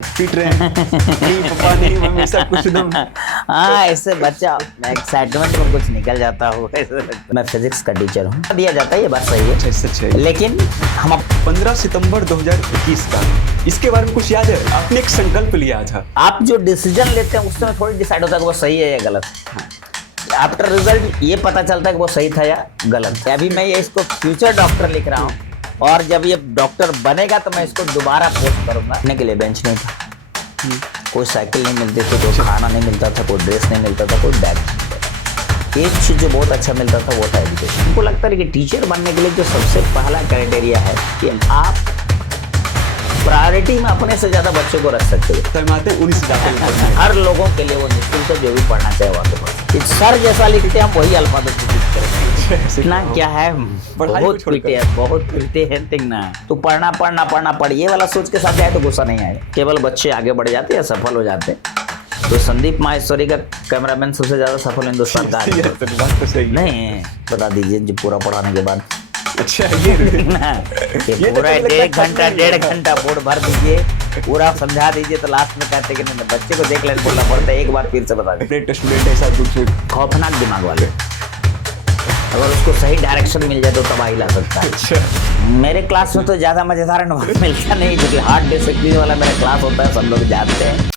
पीट रहे हैं नहीं पापा नहीं मम्मी सब कुछ दो। हाँ, ऐसे बच्चा एक्साइटमेंट में कुछ निकल जाता हो। मैं फिजिक्स का टीचर हूँ, दिया जाता है, ये बात सही है। सच है। लेकिन हम 15 सितंबर 2021 का इसके बारे में कुछ याद है? आपने एक संकल्प लिया था। आप जो डिसीजन लेते हैं उस समय थोड़ी डिसाइड होता है कि वो सही है या गलत। आफ्टर रिजल्ट ये पता चलता है कि वो सही था या गलत। अभी मैं ये इसको फ्यूचर डॉक्टर लिख रहा हूँ और जब ये डॉक्टर बनेगा तो मैं इसको दोबारा पोस्ट करूंगा। पढ़ने के लिए बेंच नहीं था, कोई साइकिल नहीं मिलती थी, कोई खाना नहीं मिलता था, कोई ड्रेस नहीं मिलता था, कोई बैग नहीं मिलता था। एक चीज़ जो बहुत अच्छा मिलता था वो था एजुकेशन। हमको लगता है कि टीचर बनने के लिए जो सबसे पहला क्राइटेरिया है कि आप प्रायोरिटी में अपने से ज़्यादा बच्चों को रख सकते हो। शर्माते हैं, उन्हीं से जाते हैं। हर लोगों के लिए वो निश्चिंत है, जो भी पढ़ना चाहे वो आगे बढ़े। सर जैसा लिखते हैं हम वही अल्फाबेट करेंगे। इतना क्या है, बहुत पीटे हैं टिकना। तो पढ़ना पढ़, ये वाला सोच के साथ जाए तो गुस्सा नहीं आएगा। केवल बच्चे आगे बढ़ जाते हैं, सफल हो जाते हैं। तो संदीप माहेश्वरी का कैमरामैन सबसे ज्यादा सफल हिंदुस्तान का नहीं, बता दीजिए जो पूरा पढ़ाने के बाद। अच्छा ये पूरा 1.5 घंटा बोर्ड भर दीजिए, पूरा समझा दीजिए, तो लास्ट में कहते कि नहीं बच्चे को देख लेने बोलना पड़ता है, एक बार फिर से बता दीजिए। स्टूडेंट ऐसा कुछ खौफनाक दिमाग वाले, अगर उसको सही डायरेक्शन मिल जाए तो तबाही ला सकता है। अच्छा। मेरे क्लास में तो ज्यादा मजेदार अनुभव मिलता नहीं, क्योंकि हार्ड डिसिप्लिन वाला मेरा क्लास होता है, सब लोग जानते हैं।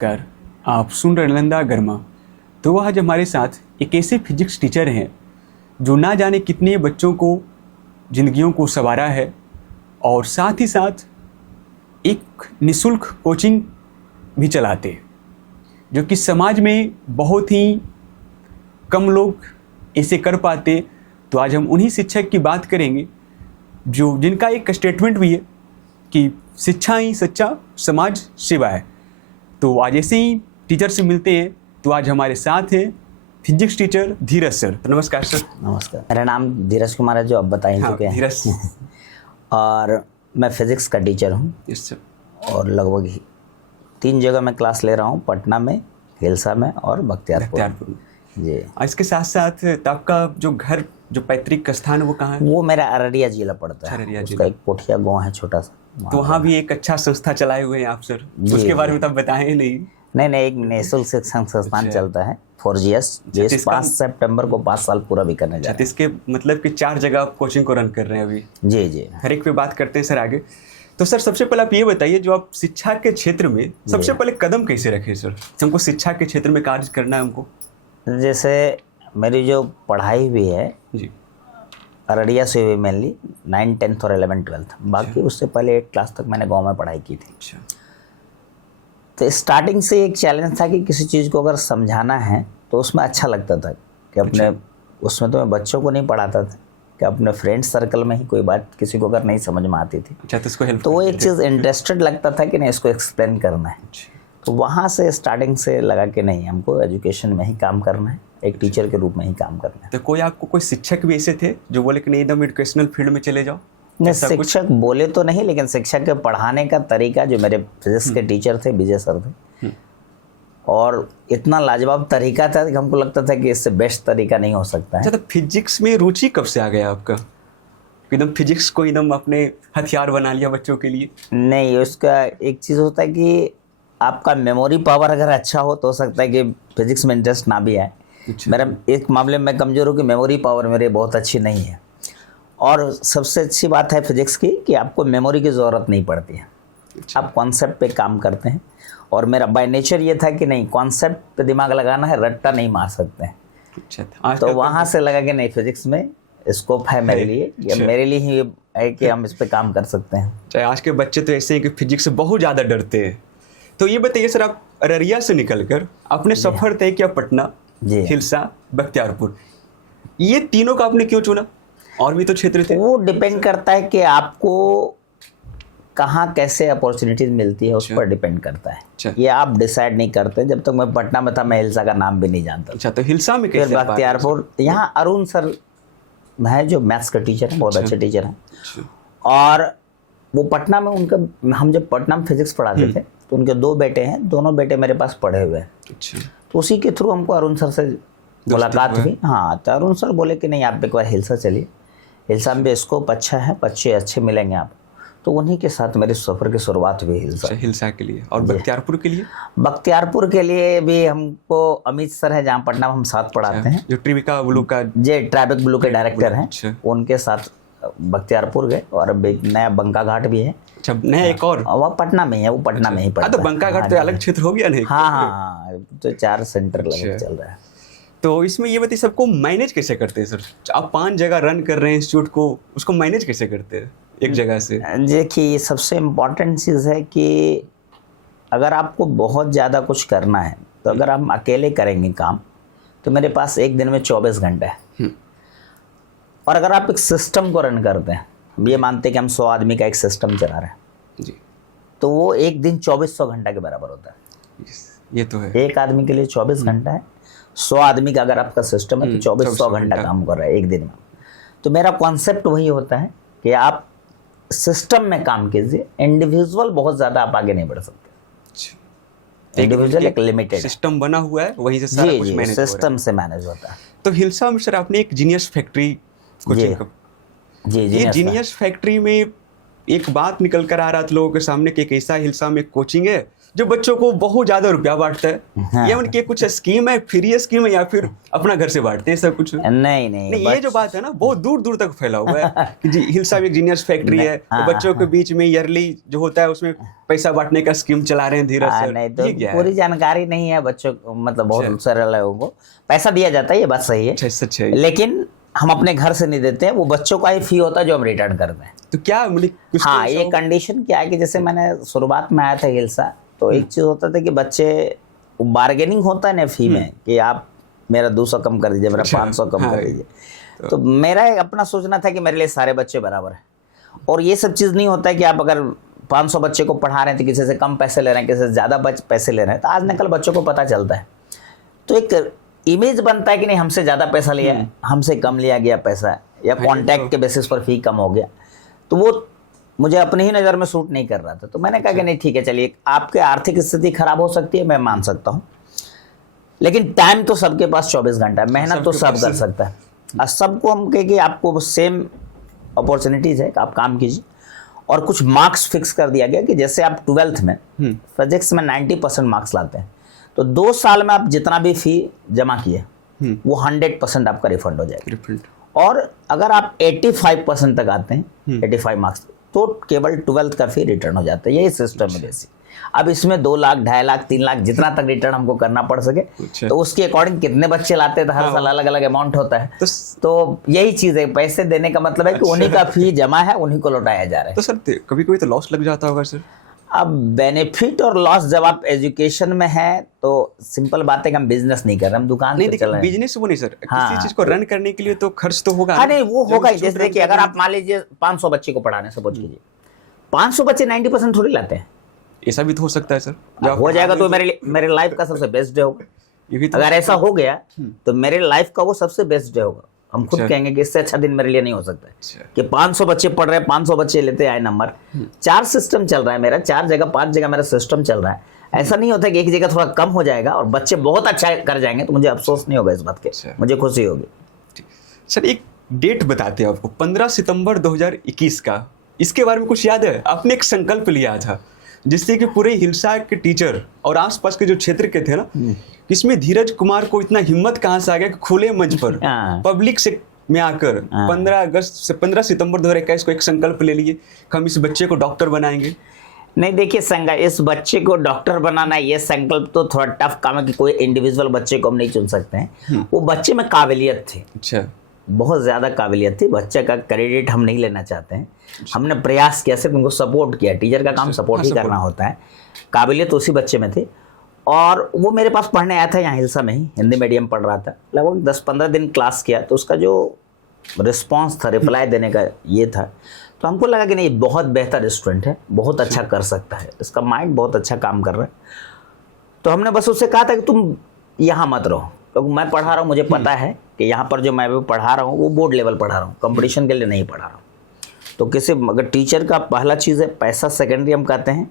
कर आप सुन रहे नंदा गर्मा। तो आज हमारे साथ एक ऐसे फिजिक्स टीचर हैं जो ना जाने कितने बच्चों को जिंदगियों को संवारा है और साथ ही साथ एक निःशुल्क कोचिंग भी चलाते हैं, जो कि समाज में बहुत ही कम लोग ऐसे कर पाते। तो आज हम उन्हीं शिक्षक की बात करेंगे जो जिनका एक स्टेटमेंट भी है कि शिक्षा ही सच्चा समाज सेवा है। तो आज ऐसे ही टीचर से मिलते हैं। तो आज हमारे साथ हैं फिजिक्स टीचर धीरज सर। तो नमस्कार सर। नमस्कार, मेरा नाम धीरज कुमार है, जो आप बता ही चुके हैं। धीरज। और मैं फिजिक्स का टीचर हूँ। Yes sir. और लगभग 3 जगह मैं क्लास ले रहा हूँ, पटना में, हिलसा में और बख्तियारपुर जी। इसके साथ साथ आपका जो घर, जो पैतृक स्थान है वो कहाँ है? वो मेरा अररिया जिला पड़ता है। अररिया उसका जिला। एक पोठिया गाँव है छोटा सा। तो वहाँ भी एक अच्छा संस्था चलाए हुए हैं आप सर, उसके बारे में तो आप बताएं नहीं। नहीं, एक निःशुल्क शिक्षण संस्थान चलता है 4GS, जो 5 सितंबर को 5 साल पूरा भी करने जा रहा है। इसके मतलब कि 4 जगह आप कोचिंग को रन कर रहे हैं अभी। जी। हर एक पे बात करते हैं सर आगे। तो सर सबसे पहले आप ये बताइए, जो आप शिक्षा के क्षेत्र में सबसे पहले कदम कैसे रखे सर? हमको शिक्षा के क्षेत्र में कार्य करना है हमको। जैसे मेरी जो पढ़ाई हुई है जी, अररिया से हुई, मेनली 9, 10th और 11, 12th। बाकी उससे पहले 8 क्लास तक मैंने गाँव में पढ़ाई की थी। अच्छा। तो स्टार्टिंग से एक चैलेंज था कि किसी चीज़ को अगर समझाना है तो उसमें अच्छा लगता था कि अपने उसमें तो मैं बच्चों को नहीं पढ़ाता था, कि अपने फ्रेंड सर्कल में ही कोई बात किसी को अगर नहीं समझ में आती थी अच्छा, तो इसको हेल्प तो वो एक चीज़ इंटरेस्टेड लगता था कि नहीं इसको एक्सप्लेन करना है। तो वहाँ से स्टार्टिंग से लगा कि नहीं, हमको एजुकेशन में ही काम करना है, एक टीचर के रूप में ही काम करना है। तो कोई आपको कोई शिक्षक भी ऐसे थे जो बोले कि नहीं एकदम एजुकेशनल फील्ड में चले जाओ? नहीं, शिक्षक बोले तो नहीं, लेकिन शिक्षक के पढ़ाने का तरीका, जो मेरे फिजिक्स के टीचर थे, विजय सर थे, और इतना लाजवाब तरीका था कि हमको लगता था कि इससे बेस्ट तरीका नहीं हो सकता है। अच्छा, तो फिजिक्स में रुचि कब से आ गया आपका? एकदम फिजिक्स को एकदम अपने हथियार बना लिया बच्चों के लिए? नहीं, उसका एक चीज़ होता है कि आपका मेमोरी पावर अगर अच्छा हो तो सकता है कि फिजिक्स में इंटरेस्ट ना भी आए। मेरा एक मामले में कमज़ोर हूँ कि मेमोरी पावर मेरे बहुत अच्छी नहीं है। और सबसे अच्छी बात है फिजिक्स की कि आपको मेमोरी की ज़रूरत नहीं पड़ती है। आप कॉन्सेप्ट पे काम करते हैं, और मेरा बाय नेचर ये था कि नहीं, कॉन्सेप्ट पे दिमाग लगाना है, रट्टा नहीं मार सकते हैं। अच्छा, तो वहाँ से लगा कि नहीं, फिजिक्स में स्कोप है मेरे लिए, या मेरे लिए ही है कि हम इस पे काम कर सकते हैं। चाहे आज के बच्चे तो ऐसे हैं कि फिजिक्स से बहुत ज़्यादा डरते हैं। तो ये बताइए सर, आप अररिया से निकलकर आपने सफ़र तय किया पटना, हिलसा, बख्तियारपुर, ये तीनों का आपने क्यों चुना? और भी तो क्षेत्र थे। वो डिपेंड करता है कि आपको कहाँ कैसे अपॉर्चुनिटीज मिलती है, उस पर डिपेंड करता है। ये आप डिसाइड नहीं करते। जब तक मैं पटना में था, मैं हिलसा का नाम भी नहीं जानता। अच्छा, तो हिलसा में कैसे? बख्तियारपुर, यहाँ अरुण सर है जो मैथ्स का टीचर है, बहुत अच्छे टीचर हैं। और वो पटना में उनका, हम जब पटना में फिजिक्स पढ़ाते थे तो उनके 2 बेटे हैं, दोनों बेटे मेरे पास पढ़े हुए हैं। तो उसी के थ्रू हमको अरुण सर से मुलाकात हुई। हाँ, तो अरुण सर बोले कि नहीं, आप एक बार हिलसा चलिए, हिल्सा में भी स्कोप अच्छा है, बच्चे अच्छे मिलेंगे आप, तो उन्हीं के साथ मेरे सफ़र की शुरुआत हुई हिल्सा। अच्छा, हिल्सा के लिए। और बख्तियारपुर के लिए? बख्तियारपुर के लिए भी हमको अमित सर है, जहाँ पटना में हम साथ पढ़ाते हैं, जो ट्रिबिका ब्लू का जे ट्राइबेक ब्लू के डायरेक्टर हैं, अच्छा। उनके साथ बख्तियारपुर गए। और अब एक नया बंका घाट भी है। अच्छा, नया एक और? वो पटना में है, वो पटना में ही पड़ता है। तो बंका घाट तो अलग क्षेत्र हो गया नहीं? हाँ हाँ, तो 4 सेंटर लगे चल रहा है। तो इसमें ये बताइए, सबको मैनेज कैसे करते हैं सर? आप 5 जगह रन कर रहे हैं इंस्टीट्यूट को, उसको मैनेज कैसे करते हैं एक जगह से? देखिए, सबसे इम्पोर्टेंट चीज़ है कि अगर आपको बहुत ज़्यादा कुछ करना है, तो अगर हम अकेले करेंगे काम, तो मेरे पास एक दिन में 24 घंटे है। और अगर आप एक सिस्टम को रन करते हैं, हम ये मानते हैं कि हम 100 आदमी का एक सिस्टम चला रहे हैं जी, तो वो एक दिन 2400 घंटा के बराबर होता है। ये तो है। एक आदमी के लिए 24 घंटा है। 100 आदमी का अगर आपका सिस्टम है तो 2400 घंटा काम कर रहा है एक दिन में। तो मेरा कॉन्सेप्ट वही होता है कि आप सिस्टम में काम कीजिए, इंडिविजुअल बहुत ज़्यादा आप आगे नहीं बढ़ सकते। इंडिविजुअल एक लिमिटेड सिस्टम बना हुआ है, वहीं से सारा कुछ मैनेज सिस्टम से मैनेज होता है। तो हिल्सा में सर आपने एक जीनियस फैक्ट्री कोचिंग, जी, ये जीनियस फैक्ट्री में एक बात निकल कर आ रहा था लोगों के सामने कि एक ऐसा हिल्सा में कोचिंग है जो बच्चों को बहुत ज्यादा रुपया बांटता है। हाँ। या उनकी कुछ स्कीम है, फ्री स्कीम है, या फिर अपना घर से बांटते हैं सब कुछ? नहीं, ये जो बात है ना, बहुत दूर दूर तक फैला हुआ है कि जी हिल्सा में एक जीनियस फैक्ट्री है, तो बच्चों के बीच में ईयरली जो होता है उसमें पैसा बांटने का स्कीम चला रहे हैं धीरज सर। नहीं, तो पूरी जानकारी नहीं है बच्चों को, मतलब बहुत सारे लोगों को पैसा दिया जाता है, ये बात सही है, सच है। लेकिन हम अपने घर से नहीं देते हैं, वो बच्चों का ही फी होता है जो हम रिटर्न करते हैं। तो क्या मतलब हाँ, ये कंडीशन क्या है कि जैसे मैंने शुरुआत में आया था हिल्सा, तो एक चीज़ होता था कि बच्चे बार्गेनिंग होता है ना फी में, कि आप मेरा 200 कम कर दीजिए, मेरा 500 कम कर दीजिए। तो मेरा अपना सोचना था कि मेरे लिए सारे बच्चे बराबर हैं। और ये सब चीज़ नहीं होता है कि आप अगर 500 बच्चे को पढ़ा रहे हैं तो किसी से कम पैसे ले रहे हैं, किसी से ज़्यादा पैसे ले रहे हैं, तो आज न कल बच्चों को पता चलता है। तो एक इमेज बनता है कि नहीं हमसे ज़्यादा पैसा लिया है, हमसे कम लिया गया पैसा, या कॉन्टैक्ट के बेसिस पर फी कम हो गया, तो वो मुझे अपनी ही नज़र में सूट नहीं कर रहा था। तो मैंने कहा कि नहीं ठीक है, चलिए आपके आर्थिक स्थिति खराब हो सकती है, मैं मान सकता हूँ, लेकिन टाइम तो सबके पास 24 घंटा है, मेहनत तो सब कर सकता है। और सबको हम कहें कि आपको सेम अपॉर्चुनिटीज़ है, आप काम कीजिए। और कुछ मार्क्स फिक्स कर दिया गया कि जैसे आप 12th में फिजिक्स में 90% मार्क्स लाते हैं, तो 2 साल में आप जितना भी फी जमा किए वो 100% आपका रिफंड हो जाएगा। और अगर आप 85% तक आते हैं, 85 मार्क्स, तो केवल 12th का फी रिटर्न हो जाता है। यही सिस्टम है बेसिक। अब इसमें 2 लाख, 2.5 लाख, 3 लाख जितना तक रिटर्न हमको करना पड़ सके, तो उसके अकॉर्डिंग कितने बच्चे लाते हैं, तो हर साल अलग अलग अमाउंट होता है। तो यही चीज़ है, पैसे देने का मतलब है कि उन्हीं का फी जमा है, उन्हीं को लौटाया जा रहा है। तो सर कभी कोई तो लॉस लग जाता होगा सर? अब बेनिफिट और लॉस जब आप एजुकेशन में है, तो सिंपल बात है कि हम बिजनेस नहीं कर रहे, हम दुकान नहीं चल रहे हैं। बिजनेस वो नहीं सर, किसी चीज को रन करने के लिए तो खर्च तो होगा। हाँ नहीं, वो होगा ही। जैसे देखिए, अगर आप मान लीजिए 500 बच्चे को पढ़ाने, सपोज कीजिए 500 बच्चे 90% थोड़ी लाते हैं। ऐसा भी तो हो सकता है सर, हो जाएगा तो मेरे लाइफ का सबसे बेस्ट डे होगा। अगर ऐसा हो गया तो मेरे लाइफ का वो सबसे बेस्ट डे होगा। हम खुद कहेंगे कि इससे अच्छा दिन मेरे लिए नहीं हो सकता है कि 500 बच्चे पढ़ रहे हैं, 500 बच्चे लेते आए नंबर। 4 सिस्टम चल रहा है मेरा, 4 जगह 5 जगह मेरा सिस्टम चल रहा है। ऐसा नहीं होता कि एक जगह थोड़ा कम हो जाएगा और बच्चे बहुत अच्छा कर जाएंगे तो मुझे अफसोस नहीं होगा इस बात के, मुझे खुशी होगी। सर एक डेट बताते हैं आपको, 15 सितंबर 2021 का, इसके बारे में कुछ याद है? आपने एक संकल्प लिया था जिससे कि पूरे हिल्सा के टीचर और आसपास के जो क्षेत्र के थे ना, इसमें धीरज कुमार को इतना हिम्मत कहाँ से आ गया कि खुले मंच पर पब्लिक से में आकर 15 सितंबर 2021 को एक संकल्प ले लिए कि हम इस बच्चे को डॉक्टर बनाएंगे। नहीं देखिए संगा, इस बच्चे को डॉक्टर बनाना, ये संकल्प तो थोड़ा टफ काम है कि कोई इंडिविजुअल बच्चे को हम नहीं चुन सकते हैं। वो बच्चे में काबिलियत थी, अच्छा, बहुत ज़्यादा काबिलियत थी। बच्चे का क्रेडिट हम नहीं लेना चाहते हैं, हमने प्रयास किया, सिर्फ उनको सपोर्ट किया। टीचर का काम सपोर्ट ही करना होता है। काबिलियत उसी बच्चे में थी और वो मेरे पास पढ़ने आया था, यहाँ हिल्सा में ही हिंदी मीडियम पढ़ रहा था। लगभग 10-15 दिन क्लास किया तो उसका जो रिस्पॉन्स था, रिप्लाई देने का ये था, तो हमको लगा कि नहीं बहुत बेहतर स्टूडेंट है, बहुत अच्छा कर सकता है, इसका माइंड बहुत अच्छा काम कर रहा है। तो हमने बस उससे कहा था कि तुम यहाँ मत रहो, क्योंकि मैं पढ़ा रहा हूँ, मुझे पता है कि यहाँ पर जो मैं भी पढ़ा रहा हूँ वो बोर्ड लेवल पढ़ा रहा हूँ, कंपटीशन के लिए नहीं पढ़ा रहा हूँ। तो किसी अगर टीचर का पहला चीज़ है पैसा, सेकेंडरी हम कहते हैं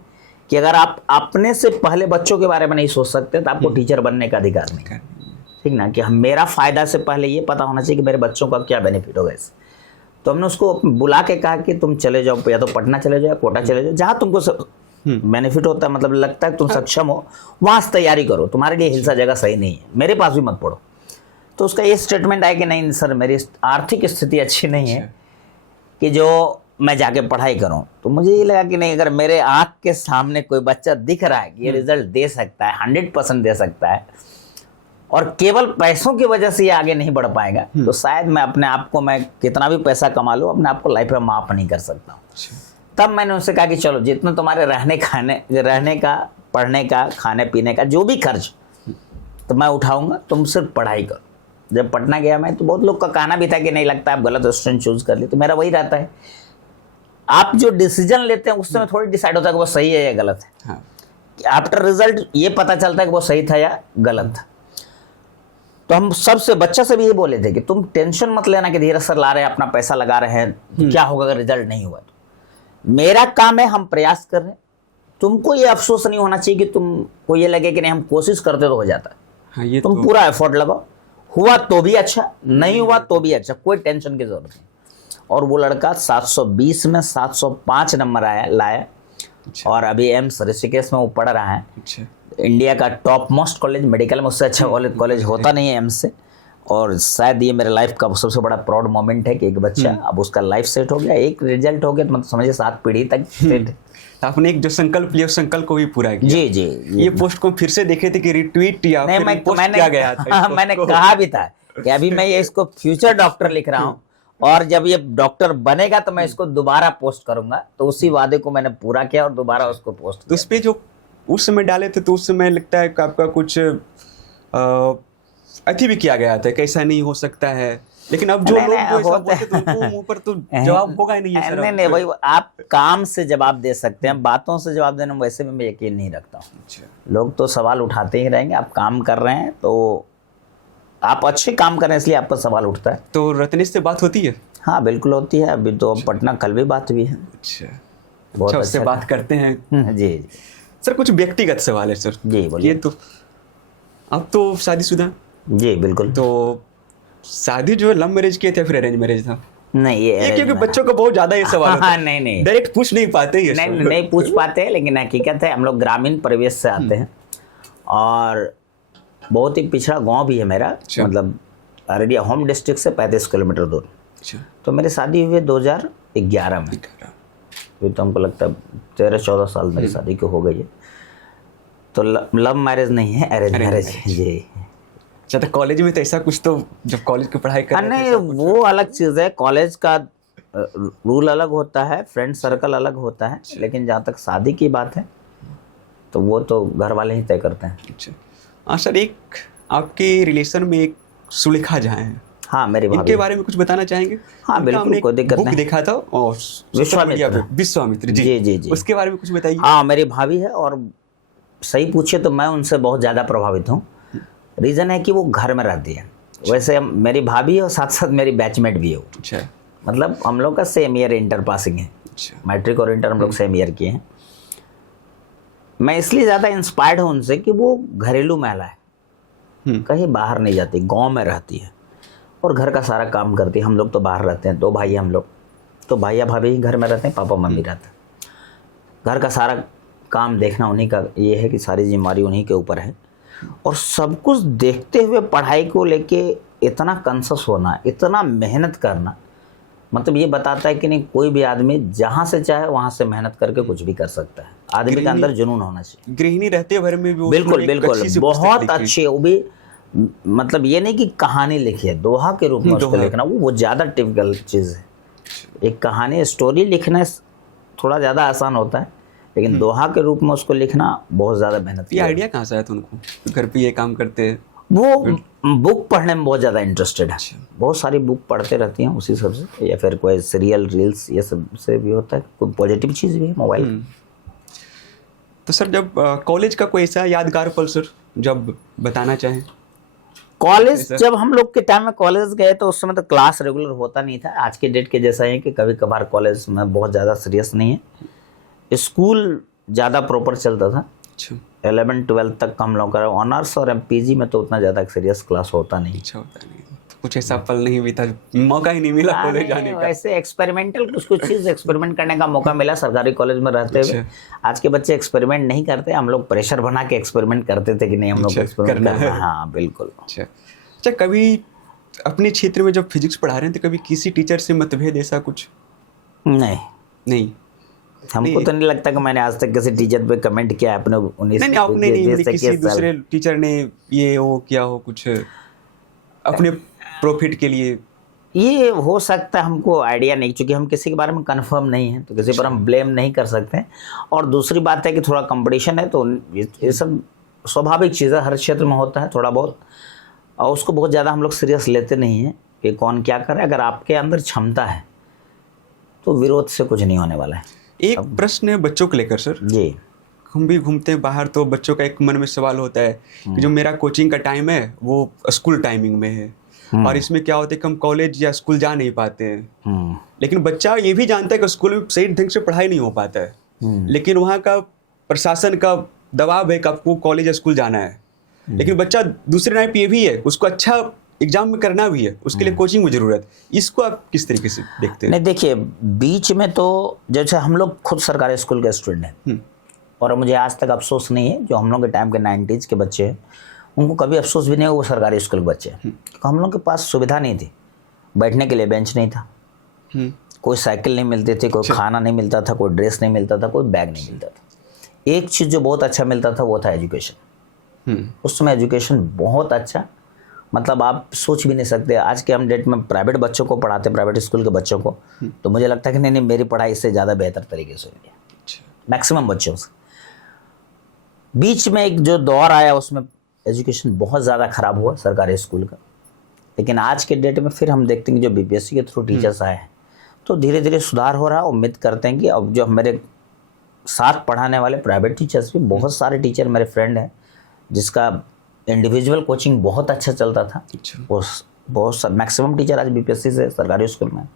कि अगर आप अपने से पहले बच्चों के बारे में नहीं सोच सकते तो आपको टीचर बनने का अधिकार नहीं, ठीक ना, कि मेरा फ़ायदा से पहले ये पता होना चाहिए कि मेरे बच्चों का क्या बेनिफिट होगा इससे। तो हमने उसको बुला के कहा कि तुम चले जाओ, या तो पटना चले जाओ या कोटा चले जाओ, जहाँ तुमको बेनिफिट होता है, मतलब लगता है तुम सक्षम हो, वहाँ से तैयारी करो, तुम्हारे लिए हिलसा जगह सही नहीं है, मेरे पास भी मत पढ़ो। तो उसका ये स्टेटमेंट आया कि नहीं सर, मेरी आर्थिक स्थिति अच्छी नहीं है कि जो मैं जाके पढ़ाई करूं। तो मुझे ये लगा कि नहीं, अगर मेरे आंख के सामने कोई बच्चा दिख रहा है कि ये रिजल्ट दे सकता है, 100% दे सकता है, और केवल पैसों की वजह से ये आगे नहीं बढ़ पाएगा, तो शायद मैं अपने आप को, मैं कितना भी पैसा कमा लूं, अपने आप को लाइफ में माफ नहीं कर सकता हूँ। तब मैंने उनसे कहा कि चलो, जितना तुम्हारे रहने का, पढ़ने का, खाने पीने का जो भी खर्च तो मैं उठाऊंगा, तुम सिर्फ पढ़ाई करो। जब पटना गया मैं, तो बहुत लोग का कहना भी था कि नहीं, लगता है आप गलत स्टूडेंट चूज कर ली। तो मेरा वही रहता है, आप जो डिसीजन लेते हैं उस समय थोड़ी डिसाइड होता है कि वो सही है या गलत है। हाँ। आफ्टर रिजल्ट ये पता चलता है कि वो सही था या गलत था। तो हम सबसे, बच्चा से भी ये बोले थे कि तुम टेंशन मत लेना कि धीरज सर ला रहे हैं, अपना पैसा लगा रहे हैं, क्या होगा अगर रिजल्ट नहीं हुआ। तो मेरा काम है, हम प्रयास कर रहे हैं, तुमको ये अफसोस नहीं होना चाहिए कि तुमको ये लगे कि नहीं हम कोशिश करते तो हो जाता। हाँ, ये तुम पूरा एफर्ट लगाओ, हुआ तो भी अच्छा, नहीं हुआ तो भी अच्छा, कोई टेंशन की जरूरत नहीं। और वो लड़का 720 में 705 नंबर लाया। अच्छा। और अभी एम्स ऋषिकेश में वो पढ़ रहा है। अच्छा। इंडिया का टॉप मोस्ट कॉलेज, मेडिकल में उससे अच्छा कॉलेज होता नहीं है एम्स से। और शायद ये मेरे लाइफ का सबसे बड़ा प्राउड मोमेंट है कि एक बच्चा, अब उसका लाइफ सेट हो गया, एक रिजल्ट हो गया, तो मतलब समझिए 7 पीढ़ी तक सेट। आपने एक जो संकल्प लिया, उस संकल्प को भी पूरा किया। जी जी। ये पोस्ट को फिर से देखे थे कि रिट्वीट या नहीं, मैंने गया था। मैंने कहा भी था कि अभी मैं ये इसको फ्यूचर डॉक्टर लिख रहा हूँ, और जब ये डॉक्टर बनेगा तो मैं इसको दोबारा पोस्ट करूंगा। तो उसी वादे को मैंने पूरा किया और दोबारा उसको पोस्ट किया। तो उस पे जो उस समय डाले थे, तो उस समय लगता है कि आपका कुछ अति भी किया गया था, कैसा नहीं हो सकता है, लेकिन अब जो लोग जो ऐसा बोलते तो उनको मुंह पर तो जवाब होगा ही नहीं है सर। नहीं भाई, आप काम से जवाब दे सकते हैं, बातों से जवाब देने में वैसे भी मैं यकीन नहीं रखता हूँ। लोग तो सवाल उठाते ही रहेंगे, आप काम कर रहे हैं तो आप अच्छे काम कर रहे हैं, इसलिए आप पर सवाल उठता है। तो रत्नेश से बात होती है? हाँ बिल्कुल होती है, अभी तो पटना कल भी बात हुई है। अच्छा, बहुत उससे बात करते हैं। जी सर, कुछ व्यक्तिगत सवाल है सर। जी बोलिए। ये तो अब तो शादीशुदा? जी बिल्कुल। तो शादी जो है लव मैरिज किए थे फिर अरेंज मैरिज था? नहीं, ये क्योंकि बच्चों को बहुत ज्यादा ये सवाल होता है। नहीं डायरेक्ट पूछ नहीं पाते ये। नहीं पूछ पाते, लेकिन हकीकत है हम लोग ग्रामीण परिवेश से आते हैं, और बहुत ही पिछड़ा गांव भी है मेरा। मतलब अररिया होम डिस्ट्रिक्ट से 35 किलोमीटर दूर। तो मेरी शादी हुई 2011 में। फिर तो हमको लगता है 13-14 साल मेरी शादी को हो गई है। तो लव मैरिज नहीं है, अरेंज मैरिज है। जी। अच्छा, तो कॉलेज में तो ऐसा कुछ, तो जब कॉलेज की पढ़ाई कर नहीं, वो अलग चीज़ है। कॉलेज का रूल अलग होता है, फ्रेंड सर्कल अलग होता है, लेकिन जहाँ तक शादी की बात है तो वो तो घर वाले ही तय करते हैं। अच्छा। हाँ सर, एक आपके रिलेशन में एक सुलेखा जहाँ है, हाँ मेरी भाभी, इनके बारे में कुछ बताना चाहेंगे? हाँ बिल्कुल, कोई दिक्कत नहीं। देखा था और विश्वामित्र जी जी जी, उसके बारे में कुछ बताइए। हाँ मेरी भाभी है, और सही पूछे तो मैं उनसे बहुत ज़्यादा प्रभावित हूँ। रीज़न है कि वो घर में रहती है। वैसे मेरी भाभी है और साथ साथ मेरी बैचमेट भी है। अच्छा। मतलब हम लोग का सेम ईयर इंटर पासिंग है। अच्छा। मैट्रिक और इंटर हम लोग सेम ईयर किए हैं। मैं इसलिए ज़्यादा इंस्पायर्ड हूँ उनसे कि वो घरेलू महिला है, कहीं बाहर नहीं जाती, गांव में रहती है और घर का सारा काम करती है। हम लोग तो बाहर रहते हैं, 2 भाई हम लोग, तो भैया भाभी ही घर में रहते हैं, पापा मम्मी रहते हैं। घर का सारा काम देखना उन्हीं का ये है कि सारी जिम्मेदारी उन्हीं के ऊपर है। और सब कुछ देखते हुए पढ़ाई को लेके इतना कंसस होना, इतना मेहनत करना, मतलब ये बताता है कि नहीं, कोई भी आदमी जहाँ से चाहे वहाँ से मेहनत करके कुछ भी कर सकता है। आदमी के अंदर जुनून होना चाहिए। गृहिणी रहते भर में भी बिल्कुल बिल्कुल बहुत अच्छी, वो भी मतलब ये नहीं कि कहानी लिखी है, दोहा के रूप में उसको लिखना वो ज़्यादा टिपिकल चीज़ है। एक कहानी स्टोरी लिखना थोड़ा ज़्यादा आसान होता है, लेकिन दोहा के रूप में उसको लिखना बहुत ज़्यादा मेहनत। ये आइडिया कहाँ से आया था उनको, घर पे ये काम करते हैं? वो बुक पढ़ने में बहुत ज़्यादा इंटरेस्टेड है, बहुत सारी बुक पढ़ते रहती हैं उसी सब से, या फिर कोई सीरियल रील्स ये सब से भी होता है, कोई पॉजिटिव चीज़ भी है मोबाइल। तो सर, जब कॉलेज का कोई ऐसा यादगार पल सर जब बताना चाहें? कॉलेज, जब हम लोग के टाइम में कॉलेज गए तो उस समय तो क्लास रेगुलर होता नहीं था। आज के डेट के जैसा है कि कभी कभार कॉलेज में बहुत ज़्यादा सीरियस नहीं है। स्कूल ज़्यादा प्रॉपर चलता था। 11-12 तक हम लोग का ऑनर्स और MPG में तो उतना ज़्यादा सीरियस क्लास होता नहीं। कुछ ऐसा पल नहीं बीता, मौका ही नहीं मिला कॉलेज जाने का? वैसे एक्सपेरिमेंटल कुछ चीज एक्सपेरिमेंट करने का मौका मिला सरकारी कॉलेज में रहते हुए। आज के बच्चे एक्सपेरिमेंट नहीं करते, हम लोग प्रेशर बना के एक्सपेरिमेंट करते थे कि नहीं हम लोग एक्सपेरिमेंट करना है। हाँ बिल्कुल। अच्छा, कभी अपने क्षेत्र में जब फिजिक्स पढ़ा रहे थे कभी किसी टीचर से मतभेद ऐसा कुछ? नहीं हमको तो नहीं लगता कि मैंने आज तक किसी टीचर पे कमेंट किया अपने 19 नहीं आपने नहीं, किसी दूसरे टीचर ने ये हो क्या हो कुछ अपने प्रॉफिट के लिए? ये हो सकता है, हमको आइडिया नहीं, क्योंकि हम किसी के बारे में कंफर्म नहीं है तो किसी पर हम ब्लेम नहीं कर सकते। और दूसरी बात है कि थोड़ा कंपटीशन है तो ये सब स्वाभाविक चीज़ है, हर क्षेत्र में होता है थोड़ा बहुत, और उसको बहुत ज़्यादा हम लोग सीरियस लेते नहीं हैं कि कौन क्या करे। अगर आपके अंदर क्षमता है तो विरोध से कुछ नहीं होने वाला है। एक प्रश्न है बच्चों को लेकर सर जी, हम भी घूमते हैं बाहर तो बच्चों का एक मन में सवाल होता है कि जो मेरा कोचिंग का टाइम है वो स्कूल टाइमिंग में है, और इसमें क्या होता है कि हम कॉलेज या स्कूल जा नहीं पाते हैं। लेकिन बच्चा ये भी जानता है कि स्कूल में सही ढंग से पढ़ाई नहीं हो पाता है, लेकिन वहाँ का प्रशासन का दबाव है कि आपको कॉलेज या स्कूल जाना है। लेकिन बच्चा दूसरे नाम पे ये भी है, उसको अच्छा एग्जाम में करना भी है, उसके लिए कोचिंग में जरूरत। इसको आप किस तरीके से देखते हैं? नहीं देखिए, बीच में तो जैसे हम लोग खुद सरकारी स्कूल के स्टूडेंट हैं और मुझे आज तक अफसोस नहीं है, जो हम लोग के टाइम के 90s के बच्चे हैं उनको कभी अफसोस भी नहीं है वो सरकारी स्कूल के बच्चे हैं। तो हम लोग के पास सुविधा नहीं थी, बैठने के लिए बेंच नहीं था, कोई साइकिल नहीं मिलती थी, कोई खाना नहीं मिलता था, कोई ड्रेस नहीं मिलता था, कोई बैग नहीं मिलता था। एक चीज़ जो बहुत अच्छा मिलता था वो था एजुकेशन। उस समय एजुकेशन बहुत अच्छा, मतलब आप सोच भी नहीं सकते। आज के हम डेट में प्राइवेट बच्चों को पढ़ाते, प्राइवेट स्कूल के बच्चों को, तो मुझे लगता है कि नहीं मेरी पढ़ाई इससे ज़्यादा बेहतर तरीके से हुई है मैक्सिमम बच्चों से। बीच में एक जो दौर आया उसमें एजुकेशन बहुत ज़्यादा ख़राब हुआ सरकारी स्कूल का, लेकिन आज के डेट में फिर हम देखते हैं कि जो बीपीएससी के थ्रू टीचर्स आए हैं तो धीरे धीरे सुधार हो रहा है। उम्मीद करते हैं कि अब जो मेरे साथ पढ़ाने वाले प्राइवेट टीचर्स भी, बहुत सारे टीचर मेरे फ्रेंड हैं जिसका इंडिविजुअल कोचिंग बहुत अच्छा चलता था, वो बहुत मैक्सिमम टीचर आज बीपीएससी से सरकारी स्कूल में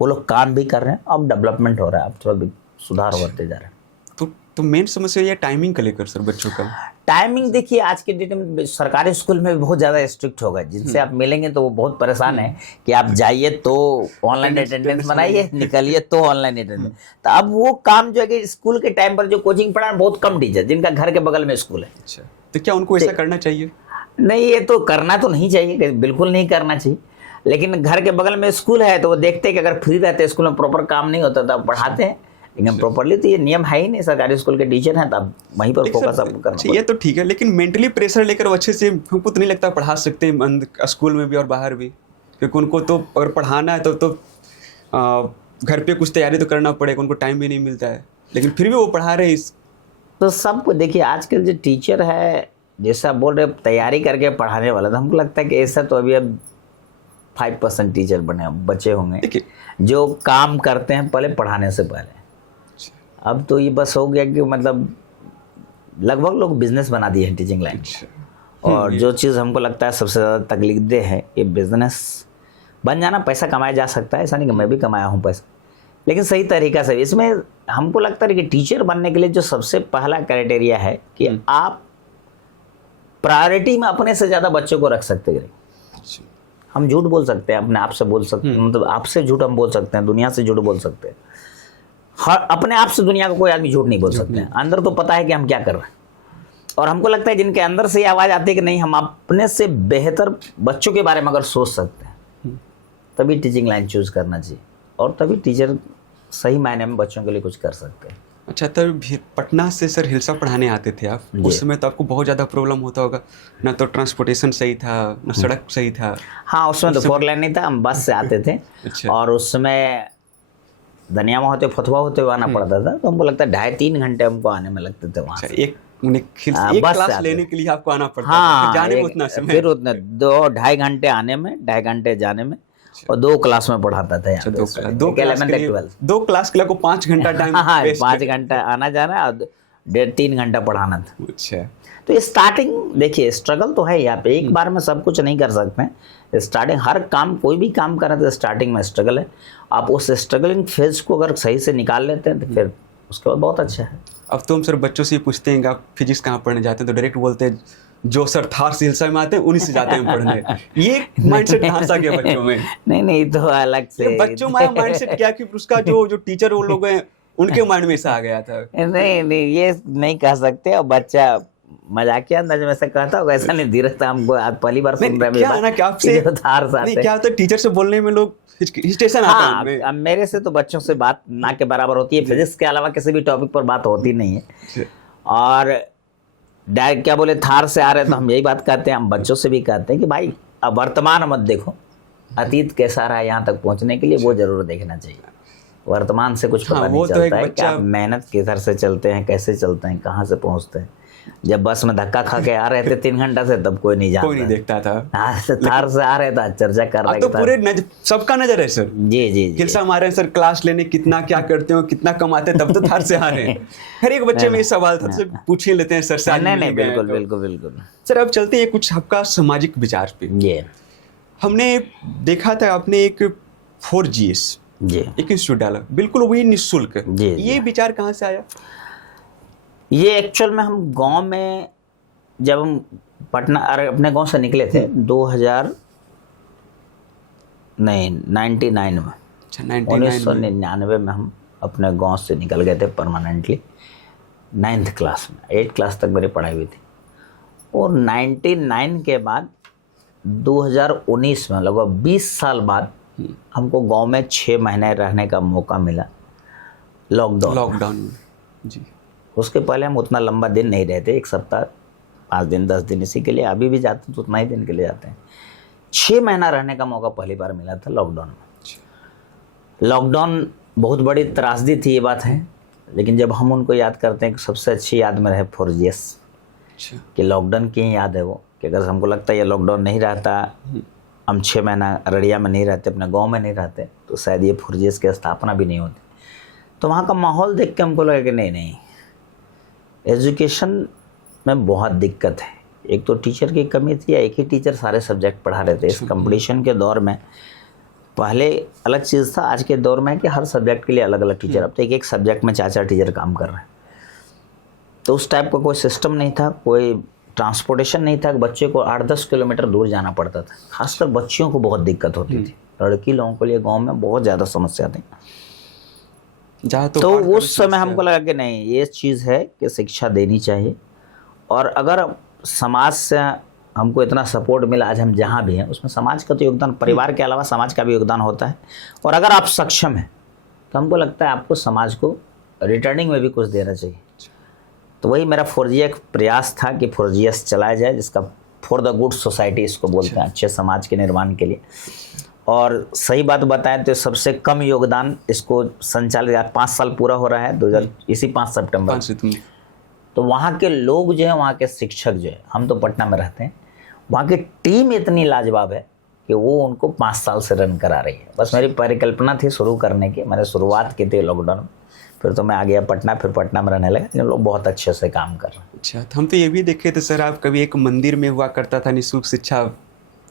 वो लोग काम भी कर रहे हैं। अब डेवलपमेंट हो रहा है, अब थोड़ा सुधार होते जा रहा है। तो मेन समस्या ये टाइमिंग का लेकर सर बच्चों का। टाइमिंग देखिए आज के डेट में सरकारी स्कूल में बहुत ज़्यादा स्ट्रिक्ट होगा, जिनसे आप मिलेंगे तो वो बहुत परेशान है कि आप जाइए तो ऑनलाइन अटेंडेंस बनाइए, निकलिए तो ऑनलाइन अटेंडेंस। तो अब वो काम जो है कि स्कूल के टाइम पर जो कोचिंग पढ़ा बहुत कम टीचर जिनका घर के बगल में स्कूल है। अच्छा, तो क्या उनको ऐसा करना चाहिए? नहीं, ये तो करना तो नहीं चाहिए, बिल्कुल नहीं करना चाहिए, लेकिन घर के बगल में स्कूल है तो वो देखते हैं कि अगर फ्री रहते स्कूल में प्रॉपर काम नहीं होता तो पढ़ाते हैं, लेकिन प्रॉपरली तो ये नियम है ही नहीं। सरकारी स्कूल के टीचर हैं तब वहीं पर फोकस आपको करना। ये तो ठीक है, लेकिन मेंटली प्रेशर लेकर वो अच्छे से हमको तो नहीं लगता पढ़ा सकते हैं स्कूल में भी और बाहर भी, क्योंकि उनको तो अगर पढ़ाना है तो घर पे कुछ तैयारी तो करना पड़ेगा, उनको टाइम भी नहीं मिलता है, लेकिन फिर भी वो पढ़ा रहे हैं। तो सबको देखिए आजकल जो टीचर है जैसा बोल रहे तैयारी करके पढ़ाने वाला, तो हमको लगता है कि ऐसा तो अभी अब 5% टीचर बचे होंगे जो काम करते हैं पहले पढ़ाने से पहले। अब तो ये बस हो गया कि मतलब लगभग लोग बिजनेस बना दिए हैं टीचिंग लाइन। और जो चीज़ हमको लगता है सबसे ज़्यादा तकलीफदेह है ये बिजनेस बन जाना। पैसा कमाया जा सकता है, ऐसा नहीं कि मैं भी कमाया हूँ पैसा, लेकिन सही तरीका से। इसमें हमको लगता है कि टीचर बनने के लिए जो सबसे पहला क्राइटेरिया है कि आप प्रायोरिटी में अपने से ज़्यादा बच्चों को रख सकते हैं। हम झूठ बोल सकते हैं, अपने आप से बोल सकते हैं, मतलब आपसे झूठ हम बोल सकते हैं, दुनिया से झूठ बोल सकते हैं। हर अपने आप से दुनिया को कोई आदमी झूठ नहीं बोल सकते हैं। अंदर तो पता है कि हम क्या कर रहे हैं, और हमको लगता है जिनके अंदर से ये आवाज़ आती है कि नहीं हम अपने से बेहतर बच्चों के बारे में अगर सोच सकते हैं तभी टीचिंग लाइन चूज करना चाहिए, और तभी टीचर सही मायने में बच्चों के लिए कुछ कर सकते हैं। अच्छा, तब पटना से सर हिलसा पढ़ाने आते थे आप, उस समय तो आपको बहुत ज़्यादा प्रॉब्लम होता होगा, ना तो ट्रांसपोर्टेशन सही था ना सड़क सही था। हाँ, उस समय तो 4 लेन नहीं था, हम बस से आते थे। और उस समय धनियामा होते फतुहा होते हुए आना पड़ता था, तो हमको लगता है 2.5-3 घंटे हमको आने में लगते थे वहाँ से। एक क्लास लेने के लिए आपको आना पड़ता था, जाने में उतना समय, फिर उतना 2-2.5 घंटे आने में, 2.5 घंटे जाने में, और 2 क्लास में पढ़ाता था यहाँ। 2 क्लास के लिए को 5 घंटा टाइम। हाँ, 5 घंटा आना जाना और 1.5-3 घंटा पढ़ाना था। अच्छा, तो स्टार्टिंग देखिए स्ट्रगल तो है यहाँ पे, एक बार में सब कुछ नहीं कर सकते हैं। स्टार्टिंग हर काम, कोई भी काम करें तो स्टार्टिंग में स्ट्रगल है। आप उस स्ट्रगलिंग फेज को अगर सही से निकाल लेते हैं तो फिर उसके बाद बहुत अच्छा है। अब तो हम सर बच्चों से पूछते हैं कि आप फिजिक्स कहाँ पढ़ने जाते हैं तो डायरेक्ट बोलते हैं जो सर थार से हिलसा में आते हैं उन्हीं से जाते हैं पढ़ने। ये माइंडसेट कहाँ से आ गया बच्चों में? नहीं तो अलग से बच्चों में माइंडसेट क्या कि उसका जो टीचर वो लोग हैं उनके माइंड में ऐसा आ गया था। नहीं ये नहीं कह सकते। और बच्चा मजाकिया अंदाज में से कहता होगा, ऐसा नहीं। धीरे से हमको आज पहली बार सुन रहे हैं। क्या ना क्या आपसे थार से नहीं, क्या होता है टीचर से बोलने में लोग हिस्टेशन आता है उनमें। अब मेरे से तो बच्चों से बात ना के बराबर होती है। फिजिक्स के अलावा किसी भी टॉपिक पर बात होती नहीं है। और डायरेक्ट क्या बोले थार से आ रहे, तो हम यही बात कहते हैं। हम बच्चों से भी कहते हैं कि भाई अब वर्तमान मत देखो, अतीत कैसा रहा यहाँ तक पहुँचने के लिए वो जरूर देखना चाहिए। वर्तमान से कुछ पता नहीं चलता है कि आप मेहनत किधर से चलते हैं, कैसे चलते हैं, कहाँ से पहुँचते हैं। जब बस में धक्का खा के आ रहे थे 3 घंटा से, तब कोई नहीं जानता, कोई नहीं देखता था। थार से आ रहे थे, चर्चा कर रहे थे। तो पूरे सबका नजर है सर। जी जी हिलसा हमारे सर क्लास लेने कितना क्या करते हो, कितना कमाते हैं, तब तो थार से आ रहे हैं। हर एक बच्चे में ये सवाल था, तो पूछ ही लेते हैं सर से। नहीं बिल्कुल बिल्कुल बिल्कुल। सर अब चलते हैं कुछ आपका सामाजिक विचार पे। ये हमने देखा था आपने एक 4GS एक इंस्टीट्यूट डाला, बिल्कुल वही निःशुल्क। ये विचार कहाँ से आया? ये एक्चुअल में हम गांव में जब हम पटना अपने गांव से निकले थे 1999 में। 1999 में हम अपने गांव से निकल गए थे परमानेंटली 9th क्लास में। 8th क्लास तक मेरी पढ़ाई हुई थी। और 99 के बाद 2019 में लगभग 20 साल बाद हमको गांव में 6 महीने रहने का मौका मिला लॉकडाउन जी। उसके पहले हम उतना लंबा दिन नहीं रहते, 1 सप्ताह 5 दिन 10 दिन इसी के लिए। अभी भी जाते हैं तो उतना ही दिन के लिए जाते हैं। 6 महीना रहने का मौका पहली बार मिला था लॉकडाउन में। लॉकडाउन बहुत बड़ी त्रासदी थी, ये बात है। लेकिन जब हम उनको याद करते हैं कि सबसे अच्छी याद में रहे 4GS कि लॉकडाउन की ही याद है वो, कि अगर हमको लगता है ये लॉकडाउन नहीं रहता, हम 6 महीना अररिया में नहीं रहते, अपने गाँव में नहीं रहते, तो शायद ये 4GS की स्थापना भी नहीं होती। तो वहाँ का माहौल देख के हमको लगा कि नहीं एजुकेशन में बहुत दिक्कत है। एक तो टीचर की कमी थी, या एक ही टीचर सारे सब्जेक्ट पढ़ा रहे थे। इस कंपटीशन के दौर में पहले अलग चीज़ था, आज के दौर में कि हर सब्जेक्ट के लिए अलग अलग टीचर। अब तो एक सब्जेक्ट में 4 टीचर काम कर रहे हैं। तो उस टाइप का कोई सिस्टम नहीं था, कोई ट्रांसपोर्टेशन नहीं था। बच्चे को 8-10 किलोमीटर दूर जाना पड़ता था। खासकर बच्चियों को बहुत दिक्कत होती थी। लड़की लोगों के लिए गाँव में बहुत ज़्यादा समस्या थी। तो उस समय हमको लगा कि नहीं, ये चीज़ है कि शिक्षा देनी चाहिए। और अगर समाज से हमको इतना सपोर्ट मिला, आज हम जहाँ भी हैं, उसमें समाज का तो योगदान, परिवार के अलावा समाज का भी योगदान होता है। और अगर आप सक्षम हैं तो हमको लगता है आपको समाज को रिटर्निंग में भी कुछ देना चाहिए। तो वही मेरा 4GS प्रयास था कि 4GS चलाया जाए, जिसका फॉर द गुड सोसाइटी इसको बोलते हैं, अच्छे समाज के निर्माण के लिए। और सही बात बताएं तो सबसे कम योगदान इसको संचालित 5 साल पूरा हो रहा है इसी 5 सितंबर। तो वहाँ के लोग जो है, वहाँ के शिक्षक जो है, हम तो पटना में रहते हैं, वहाँ की टीम इतनी लाजवाब है कि वो उनको 5 साल से रन करा रही है। बस मेरी परिकल्पना थी शुरू करने की, मैंने शुरुआत की थी लॉकडाउन, फिर तो मैं आ गया पटना, फिर पटना में रहने लगा। लेकिन लोग बहुत अच्छे से काम कर रहे हैं। अच्छा, तो हम तो ये भी देखे थे सर, आप कभी एक मंदिर में हुआ करता था, निःशुल्क शिक्षा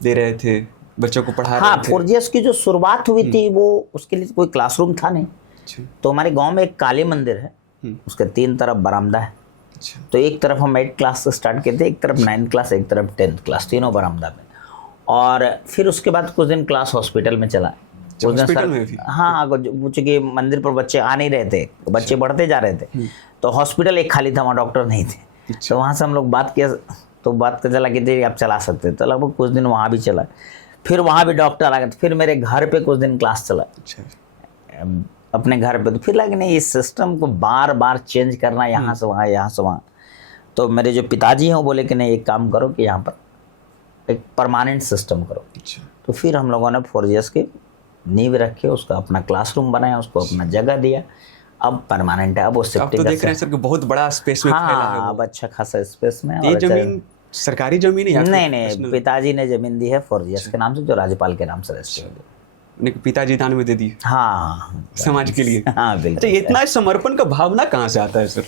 दे रहे थे, बच्चों को पढ़ा रहे थे। 4GS की जो शुरुआत हुई थी वो, उसके लिए कोई क्लासरूम था नहीं। तो हमारे गांव में एक काली मंदिर है, उसके 3 तरफ बरामदा है। तो एक तरफ हम 8th क्लास से स्टार्ट किए थे, एक तरफ 9th क्लास, एक तरफ 10th क्लास, तीनों बरामदा में। और फिर उसके बाद कुछ दिन क्लास हॉस्पिटल में चला। हॉस्पिटल में भी? हाँ, चूँकि मंदिर पर बच्चे आ नहीं रहे थे, बच्चे बढ़ते जा रहे थे, तो हॉस्पिटल एक खाली था, वहाँ डॉक्टर नहीं थे। तो वहाँ से हम लोग बात किया, तो बात कर चला कि आप चला सकते, तो लगभग कुछ दिन वहाँ भी चला। फिर वहाँ भी डॉक्टर आ गए। फिर मेरे घर पे कुछ दिन क्लास चला अपने घर पे। तो फिर लगे नहीं, इस सिस्टम को बार बार चेंज करना, यहाँ से वहाँ, यहाँ से वहाँ। तो मेरे जो पिताजी हैं वो बोले कि नहीं, एक काम करो कि यहाँ पर एक परमानेंट सिस्टम करो। तो फिर हम लोगों ने 4GS की नींव रखी, उसका अपना क्लासरूम बनाया, उसको अपना जगह दिया। अब परमानेंट है। अब वो शिफ्टिंग देख रहे हैं सर कि बहुत बड़ा स्पेस में फैला है। अब अच्छा खासा स्पेस में। ये जमीन सरकारी जमीन है? नहीं, पिताजी ने जमीन दी है 4GS के नाम से, जो राज्यपाल के नाम से रजिस्टर है। पिताजी दान में दे दी? हाँ, समाज के लिए। हाँ बिल्कुल। तो इतना समर्पण का भावना कहाँ से आता है सर?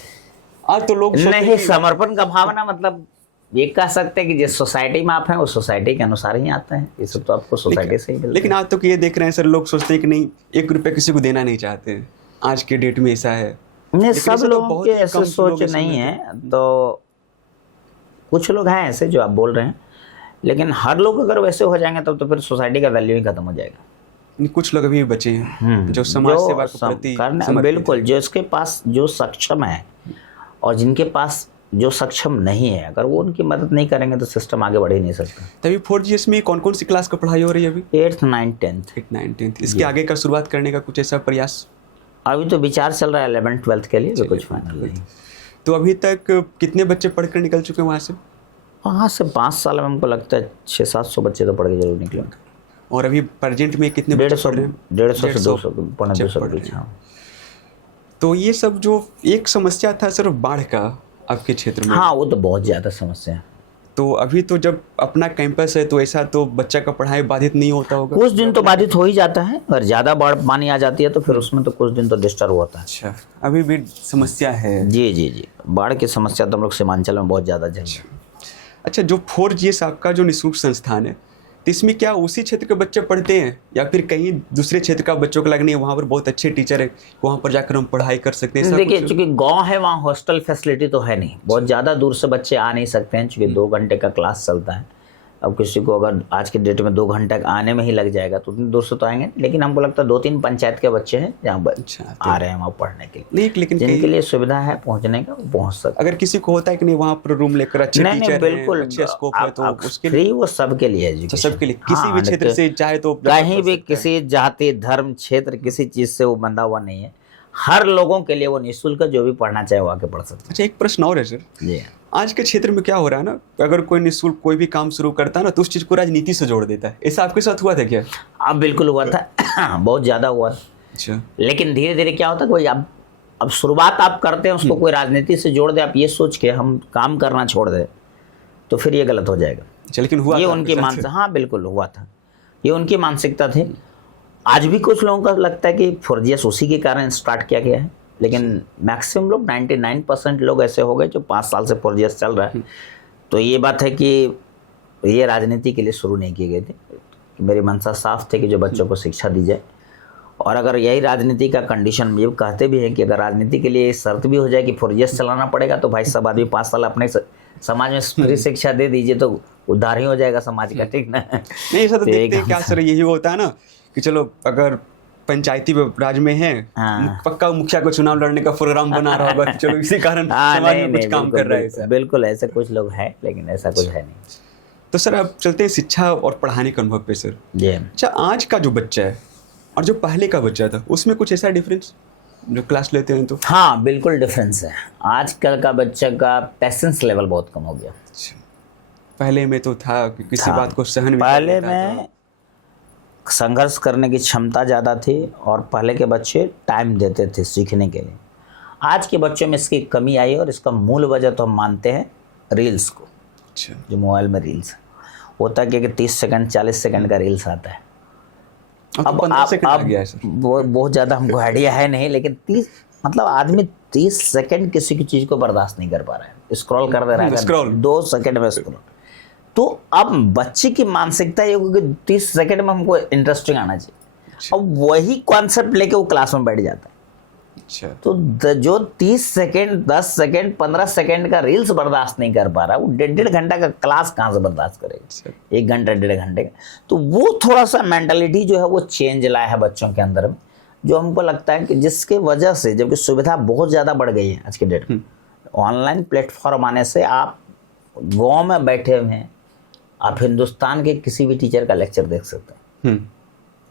आज तो लोग नहीं, समर्पण का भावना मतलब ये कह सकते हैं कि जिस सोसाइटी में आप हैं उस सोसाइटी के अनुसार ही आते हैं। ये सब तो आपको सोसाइटी से ही मिलता है। लेकिन आज तो ये देख रहे हैं सर, लोग सोचते हैं कि नहीं, 1 रुपया किसी को देना नहीं चाहते। आज के डेट में ऐसा है। नहीं, सब लोगों के ऐसे सोच नहीं है। तो कुछ लोग हैं ऐसे जो आप बोल रहे हैं, लेकिन हर लोग अगर वैसे हो जाएंगे तब तो फिर सोसाइटी का वैल्यू ही खत्म हो जाएगा। कुछ लोग अभी भी बचे हैं जो समाज सेवा के प्रति बिल्कुल, जो इसके पास जो सक्षम है और जिनके पास जो सक्षम नहीं है, अगर वो उनकी मदद नहीं करेंगे तो सिस्टम आगे बढ़ ही नहीं सकता। तभी 4GS में कौन कौन सी क्लास का पढ़ाई हो रही है अभी? 8th 9th 10th। 8th 9th 10th इसके आगे का शुरुआत करने का कुछ ऐसा प्रयास? अभी तो विचार चल रहा है 11th 12th के लिए, कुछ फाइनल नहीं। तो अभी तक कितने बच्चे पढ़कर निकल चुके हैं वहाँ से? वहाँ से 5 साल में हमको लगता है 600-700 बच्चे तो पढ़ के जरूर निकले। और अभी प्रेजेंट में कितने बच्चे पढ़ रहे हैं? 150 से 200, 250 के बीच। तो ये सब जो एक समस्या था सिर्फ बाढ़ का आपके क्षेत्र में, हाँ वो तो बहुत ज़्यादा समस्या है। तो अभी तो जब अपना कैंपस है तो ऐसा तो बच्चा का पढ़ाई बाधित नहीं होता होगा? कुछ दिन तो बाधित हो ही जाता है, अगर ज़्यादा बाढ़ पानी आ जाती है तो फिर उसमें तो कुछ दिन तो डिस्टर्ब होता है। अच्छा, अभी भी समस्या है? जी, बाढ़ की समस्या तो हम लोग सीमांचल में बहुत ज़्यादा झेल। अच्छा, जो 4GS आपका जो निःशुल्क संस्थान है तो इसमें क्या उसी क्षेत्र के बच्चे पढ़ते हैं या फिर कहीं दूसरे क्षेत्र का बच्चों को लगनी है वहाँ पर बहुत अच्छे टीचर है, वहाँ पर जाकर हम पढ़ाई कर सकते हैं? देखिए, चूंकि गांव है वहाँ हॉस्टल फैसिलिटी तो है नहीं, बहुत ज़्यादा दूर से बच्चे आ नहीं सकते हैं, चूंकि 2 घंटे का क्लास चलता है। अब किसी को अगर आज के डेट में 2 घंटे आने में ही लग जाएगा तो उतनी दूर से तो आएंगे, लेकिन हमको लगता है 2-3 पंचायत के बच्चे हैं जहाँ आ रहे हैं वहाँ पढ़ने के लिए, लेकिन जिनके लिए सुविधा है पहुँचने का वो पहुँच सकते। अगर किसी को होता है कि नहीं वहाँ पर रूम लेकर अच्छे टीचर हैं, बिल्कुल अच्छे स्कोप है तो उसके फ्री, वो सबके लिए एजुकेशन, सबके लिए, किसी भी क्षेत्र से चाहे तो कहीं भी किसी जाति धर्म क्षेत्र किसी चीज से वो बंधा हुआ नहीं है, हर लोगों के लिए वो निःशुल्क, जो भी पढ़ना चाहे वो आके पढ़ सकते हैं। अच्छा, एक प्रश्न और है सर जी, आज के क्षेत्र में क्या हो रहा है ना, अगर कोई निःशुल्क कोई भी काम शुरू करता है ना तो उस चीज को राजनीति से जोड़ देता है, ऐसा आपके साथ हुआ था क्या? अब बिल्कुल हुआ था बहुत ज्यादा हुआ था। अच्छा, लेकिन धीरे धीरे क्या होता है, कोई अब शुरुआत आप करते हैं उसको कोई राजनीति से जोड़ दे, आप ये सोच के हम काम करना छोड़ दे तो फिर ये गलत हो जाएगा। अच्छा, लेकिन हुआ ये उनकी मानसिकता, हाँ बिल्कुल हुआ था, ये उनकी मानसिकता थी। आज भी कुछ लोगों का लगता है कि 4GS उसी के कारण स्टार्ट किया गया है, लेकिन मैक्सिमम लोग 99% लोग ऐसे हो गए जो 5 साल से 4GS चल रहा है। तो ये बात है कि ये राजनीति के लिए शुरू नहीं किए गए थे, मेरी मंशा साफ थे कि जो बच्चों को शिक्षा दी जाए। और अगर यही राजनीति का कंडीशन, ये कहते भी हैं कि अगर राजनीति के लिए शर्त भी हो जाए कि 4GS चलाना पड़ेगा तो भाई सब आदमी 5 साल अपने समाज में फ्री शिक्षा दे दीजिए तो उद्धार ही हो जाएगा समाज का, ठीक ना? नहीं, ऐसा तो देखते हैं क्या सर, यही होता है ना कि चलो अगर पंचायती राज में है, पक्का मुखिया को चुनाव लड़ने का प्रोग्राम बना रहा होगा, चलो इसी कारण समाज में कुछ काम कर रहा है सर। बिल्कुल ऐसे कुछ लोग हैं, लेकिन ऐसा कुछ है नहीं। तो सर अब चलते हैं शिक्षा और पढ़ाने के अनुभव पे सर जी। अच्छा, आज का जो बच्चा है और जो पहले का बच्चा था उसमें कुछ ऐसा डिफरेंस जो क्लास लेते हैं तो? हाँ बिल्कुल डिफरेंस है, आजकल का बच्चा का पेशेंस लेवल बहुत कम हो गया। पहले में तो था कि किसी बात को सहन, पहले में संघर्ष करने की क्षमता ज़्यादा थी और पहले के बच्चे टाइम देते थे सीखने के लिए। आज के बच्चों में इसकी कमी आई है और इसका मूल वजह तो हम मानते हैं रील्स को। अच्छा, जो मोबाइल में रील्स होता है कि 30 सेकंड 40 सेकंड का रील्स आता है। अब बहुत ज़्यादा हमको आइडिया है नहीं, लेकिन 30 मतलब आदमी 30 सेकंड किसी की चीज़ को बर्दाश्त नहीं कर पा रहा है, स्क्रॉल कर दे रहा है 2 सेकंड में स्क्रॉल। तो अब बच्चे की मानसिकता ये होगी कि 30 सेकंड में हमको इंटरेस्टिंग आना चाहिए, अब वही कॉन्सेप्ट लेके वो क्लास में बैठ जाता है। अच्छा, तो जो 30 सेकंड 10 सेकंड 15 सेकंड का रील्स बर्दाश्त नहीं कर पा रहा, वो 1.5 घंटा का क्लास कहाँ से बर्दाश्त करेगा? 1 घंटा 1.5 घंटे का। तो वो थोड़ा सा मेंटालिटी जो है वो चेंज लाया है बच्चों के अंदर में, जो हमको लगता है कि जिसके वजह से, जबकि सुविधा बहुत ज़्यादा बढ़ गई है आज के डेट में, ऑनलाइन प्लेटफॉर्म आने से आप गाँव में बैठे हुए हैं, आप हिंदुस्तान के किसी भी टीचर का लेक्चर देख सकते हैं।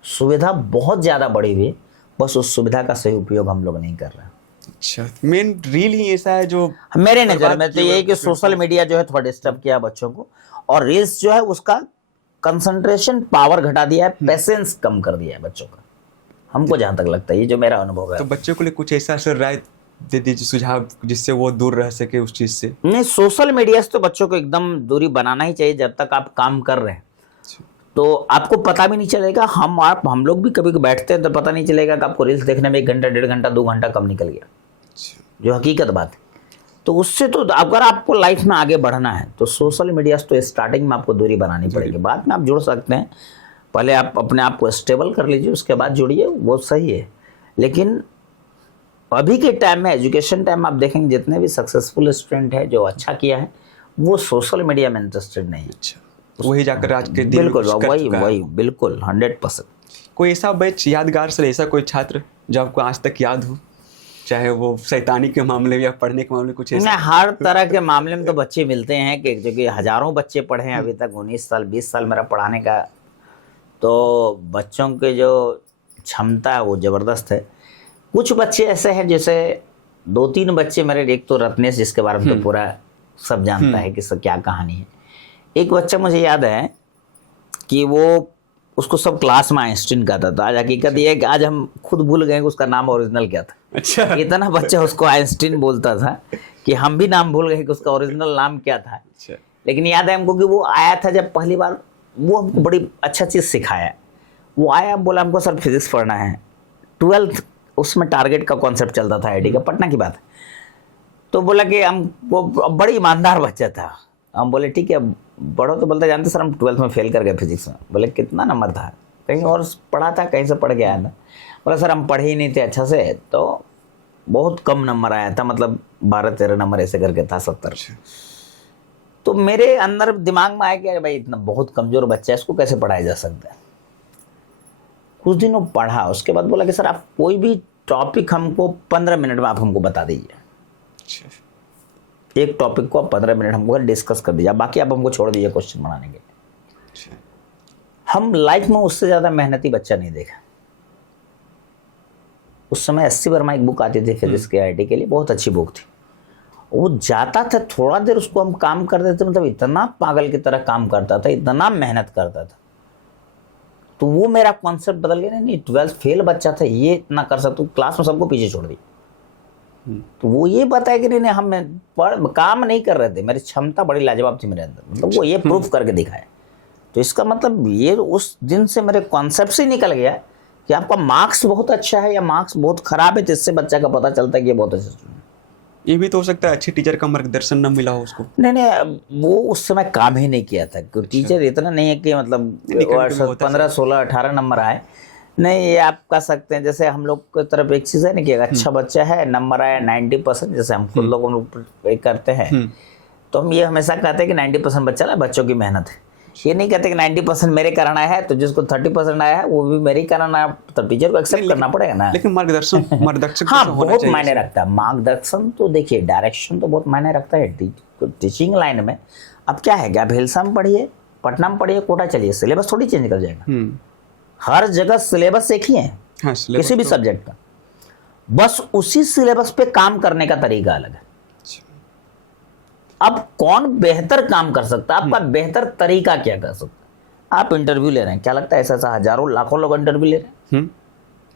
सुविधा बहुत ज़्यादा बढ़ी हुई है, बस उस सुविधा का सही उपयोग हम लोग नहीं कर रहे हैं। अच्छा, मेन रील ही ऐसा है जो मेरे नज़र में तो यही कि सोशल मीडिया जो है थोड़ा डिस्टर्ब किया बच्चों को, और रील्स जो है उसका कंसंट्रेशन पावर घटा दिया है, पेशेंस कम कर दिया है बच्चों का, हमको जहाँ तक लगता है, ये जो मेरा अनुभव है। तो बच्चों को लिए कुछ ऐसा सर राय दे दीजिए, सुझाव, जिससे वो दूर रह सके उस चीज़ से। नहीं, सोशल मीडिया से तो बच्चों को एकदम दूरी बनाना ही चाहिए जब तक आप काम कर रहे हैं। तो आपको पता भी नहीं चलेगा, हम लोग भी कभी बैठते हैं तो पता नहीं चलेगा कि आपको रील्स देखने में 1 घंटा 1.5 घंटा 2 घंटा कम निकल गया, जो हकीकत बात है। तो उससे तो अगर आपको लाइफ में आगे बढ़ना है तो सोशल मीडिया से तो स्टार्टिंग में आपको दूरी बनानी पड़ेगी, बाद में आप जुड़ सकते हैं। पहले आप अपने आप को स्टेबल कर लीजिए, उसके बाद जुड़िए, वो सही है। लेकिन अभी के टाइम में, एजुकेशन टाइम में आप देखेंगे जितने भी सक्सेसफुल स्टूडेंट है जो अच्छा किया है, वो सोशल मीडिया में इंटरेस्टेड नहीं है। अच्छा, तो वही जाकर आज के दिन में बिल्कुल कुछ कर वही चुका है। वही बिल्कुल 100%। कोई ऐसा बैच यादगार सर, ऐसा कोई छात्र जो आपको आज तक याद हो, चाहे वो शैतानी के मामले में या पढ़ने के मामले में, कुछ ऐसा? नहीं, हर तरह के मामले में तो बच्चे मिलते हैं कि जो कि हजारों बच्चे पढ़े हैं अभी तक, 19 साल 20 साल मेरा पढ़ाने का, तो बच्चों के जो क्षमता है वो ज़बरदस्त है। कुछ बच्चे ऐसे हैं, जैसे 2-3 बच्चे मेरे, एक तो रत्नेश जिसके बारे में तो पूरा सब जानता है कि सब क्या कहानी है। एक बच्चा मुझे याद है कि वो, उसको सब क्लास में आइंस्टीन कहता था। आज हकीकत ये है कि आज हम खुद भूल गए कि उसका नाम ओरिजिनल क्या था। अच्छा, इतना बच्चा उसको आइंस्टीन बोलता था कि हम भी नाम भूल गए कि उसका ओरिजिनल नाम क्या था। अच्छा, लेकिन याद है हमको कि वो आया था जब पहली बार, वो हमको बड़ी अच्छा चीज़ सिखाया। वो आया, बोला हमको सर फिजिक्स पढ़ना है। 12th उसमें टारगेट का कॉन्सेप्ट चलता था आईआईटी का, पटना की बात है। तो बोला कि हम, वो बड़ी ईमानदार बच्चा था। हम बोले ठीक है पढ़ो, तो बोलते जानते सर हम 12th में फेल कर गए फिजिक्स में। बोले कितना नंबर था? कहीं और पढ़ा था, कहीं से पढ़ गया था। बोला सर हम पढ़े ही नहीं थे अच्छा से, तो बहुत कम नंबर आया था, मतलब 12-13 नंबर ऐसे करके था 70। तो मेरे अंदर दिमाग में आया कि अरे भाई इतना बहुत कमज़ोर बच्चा है, इसको कैसे पढ़ाया जा सकता है। कुछ दिन वो पढ़ा, उसके बाद बोला कि सर आप कोई भी टॉपिक हमको 15 मिनट में आप हमको बता दीजिए। अच्छा, एक टॉपिक को आप 15 मिनट हमको डिस्कस कर दीजिए, बाकी आप हमको छोड़ दीजिए क्वेश्चन बनाने के। अच्छा, हम लाइफ में उससे ज़्यादा मेहनती बच्चा नहीं देखा। उस समय 80 वर्मा एक बुक आती थी फिजिक्स के आईआईटी के लिए, बहुत अच्छी बुक थी। वो जाता था, थोड़ा देर उसको हम काम कर देते, मतलब इतना पागल की तरह काम करता था, इतना मेहनत करता था। तो वो मेरा कॉन्सेप्ट बदल गया। नहीं 12th फेल बच्चा था, ये इतना कर सकता, क्लास में सबको पीछे छोड़ दी। तो वो ये बताया कि नहीं हम काम नहीं कर रहे थे, मेरी क्षमता बड़ी लाजवाब थी मेरे अंदर, मतलब वो ये प्रूफ करके दिखाया। तो इसका मतलब ये उस दिन से मेरे कॉन्सेप्ट से निकल गया कि आपका मार्क्स बहुत अच्छा है या मार्क्स बहुत खराब है, जिससे बच्चा का पता चलता है कि ये बहुत अच्छा स्टूडेंट है। ये भी तो हो सकता है अच्छे टीचर का मार्गदर्शन न मिला हो उसको। नहीं वो उस समय काम ही नहीं किया था, क्योंकि टीचर इतना नहीं है कि मतलब 15, 16, 18 नंबर आए। नहीं, ये आप कह सकते हैं जैसे हम लोग की तरफ एक चीज़ है ना कि अच्छा बच्चा है, नंबर आया 90%, जैसे हम खुद लोग करते हैं, तो हम ये हमेशा कहते हैं कि 90% बच्चा ना, बच्चों की मेहनत है। ये नहीं कहते कि 90% मेरे कारण आया है, तो जिसको 30% आया है वो भी मेरे कारण आया, तो टीचर को एक्सेप्ट करना पड़ेगा ना। लेकिन मार्गदर्शक हाँ तो होना बहुत चाहिए मायने इसमें। रखता है मार्गदर्शन। तो देखिए डायरेक्शन तो बहुत मायने रखता है टीचिंग लाइन में। अब क्या है कि आप हिलसा में पढ़िए, पटना में पढ़िए, कोटा चलिए, सिलेबस थोड़ी चेंज कर जाएगा। हर जगह सिलेबस एक ही है, हाँ, किसी भी सब्जेक्ट का, बस उसी सिलेबस पे काम करने का तरीका अलग है। अब कौन बेहतर काम कर सकता है, आपका बेहतर तरीका क्या कर सकता है। आप इंटरव्यू ले रहे हैं, क्या लगता है ऐसा हजारों लाखों लोग इंटरव्यू ले रहे हैं,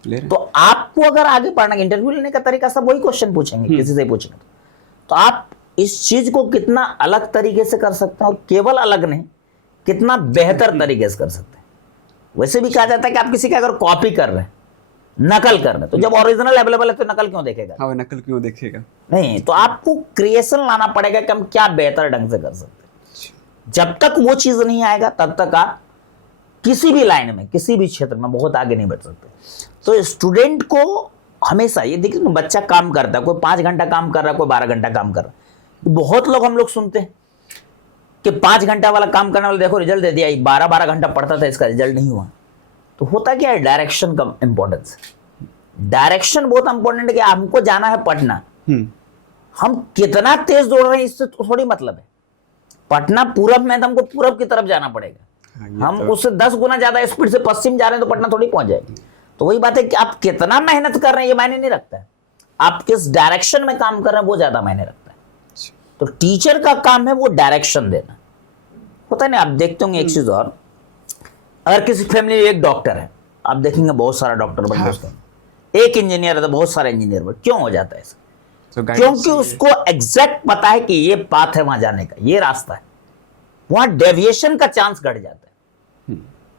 ले रहे तो आपको अगर आगे बढ़ना, इंटरव्यू लेने का तरीका सब वही क्वेश्चन पूछेंगे, किसी से पूछेंगे, तो आप इस चीज को कितना अलग तरीके से कर सकते हैं, और केवल अलग नहीं, कितना बेहतर तरीके से कर सकते हैं। वैसे भी कहा जाता है कि आप किसी का अगर कॉपी कर रहे हैं, नकल कर रहे हैं, तो जब ओरिजिनल अवेलेबल है तो नकल क्यों देखेगा? हाँ, नकल क्यों देखेगा? नहीं, तो आपको क्रिएशन लाना पड़ेगा कि हम क्या बेहतर ढंग से कर सकते हैं। जब तक वो चीज नहीं आएगा तब तक आप किसी भी लाइन में, किसी भी क्षेत्र में बहुत आगे नहीं बढ़ सकते। तो स्टूडेंट को हमेशा ये देखिए, बच्चा काम करता है, कोई 5 घंटा काम कर रहा है, कोई 12 घंटा काम कर रहा है। बहुत लोग हम लोग सुनते हैं कि 5 घंटा वाला काम करने वाला देखो रिजल्ट दे दिया, 12-12 घंटा पढ़ता था इसका रिजल्ट नहीं हुआ। तो होता क्या है, डायरेक्शन का इंपॉर्टेंस। डायरेक्शन बहुत इंपॉर्टेंट है कि हमको जाना है पटना, हम कितना तेज दौड़ रहे हैं इससे थोड़ी मतलब है। पटना पूरब में, तो हमको पूरब की तरफ जाना पड़ेगा। हम उससे 10 गुना ज्यादा स्पीड से पश्चिम जा रहे हैं तो पटना थोड़ी पहुंच जाएगी। तो वही बात है कि आप कितना मेहनत कर रहे हैं ये मायने नहीं रखता है, आप किस डायरेक्शन में काम कर रहे हैं वो ज्यादा मायने रखता है। तो टीचर का काम है वो डायरेक्शन देना। होता है ना, आप देखते होंगे एक चीज और, अगर किसी फैमिली में एक डॉक्टर है, आप देखेंगे बहुत सारा डॉक्टर बन गया उसका, एक इंजीनियर है तो बहुत सारे इंजीनियर बन। क्यों हो जाता है ऐसा? क्योंकि उसको एग्जैक्ट पता है कि ये पाथ है वहां जाने का, ये रास्ता है, वहां डेविएशन का चांस घट जाता है।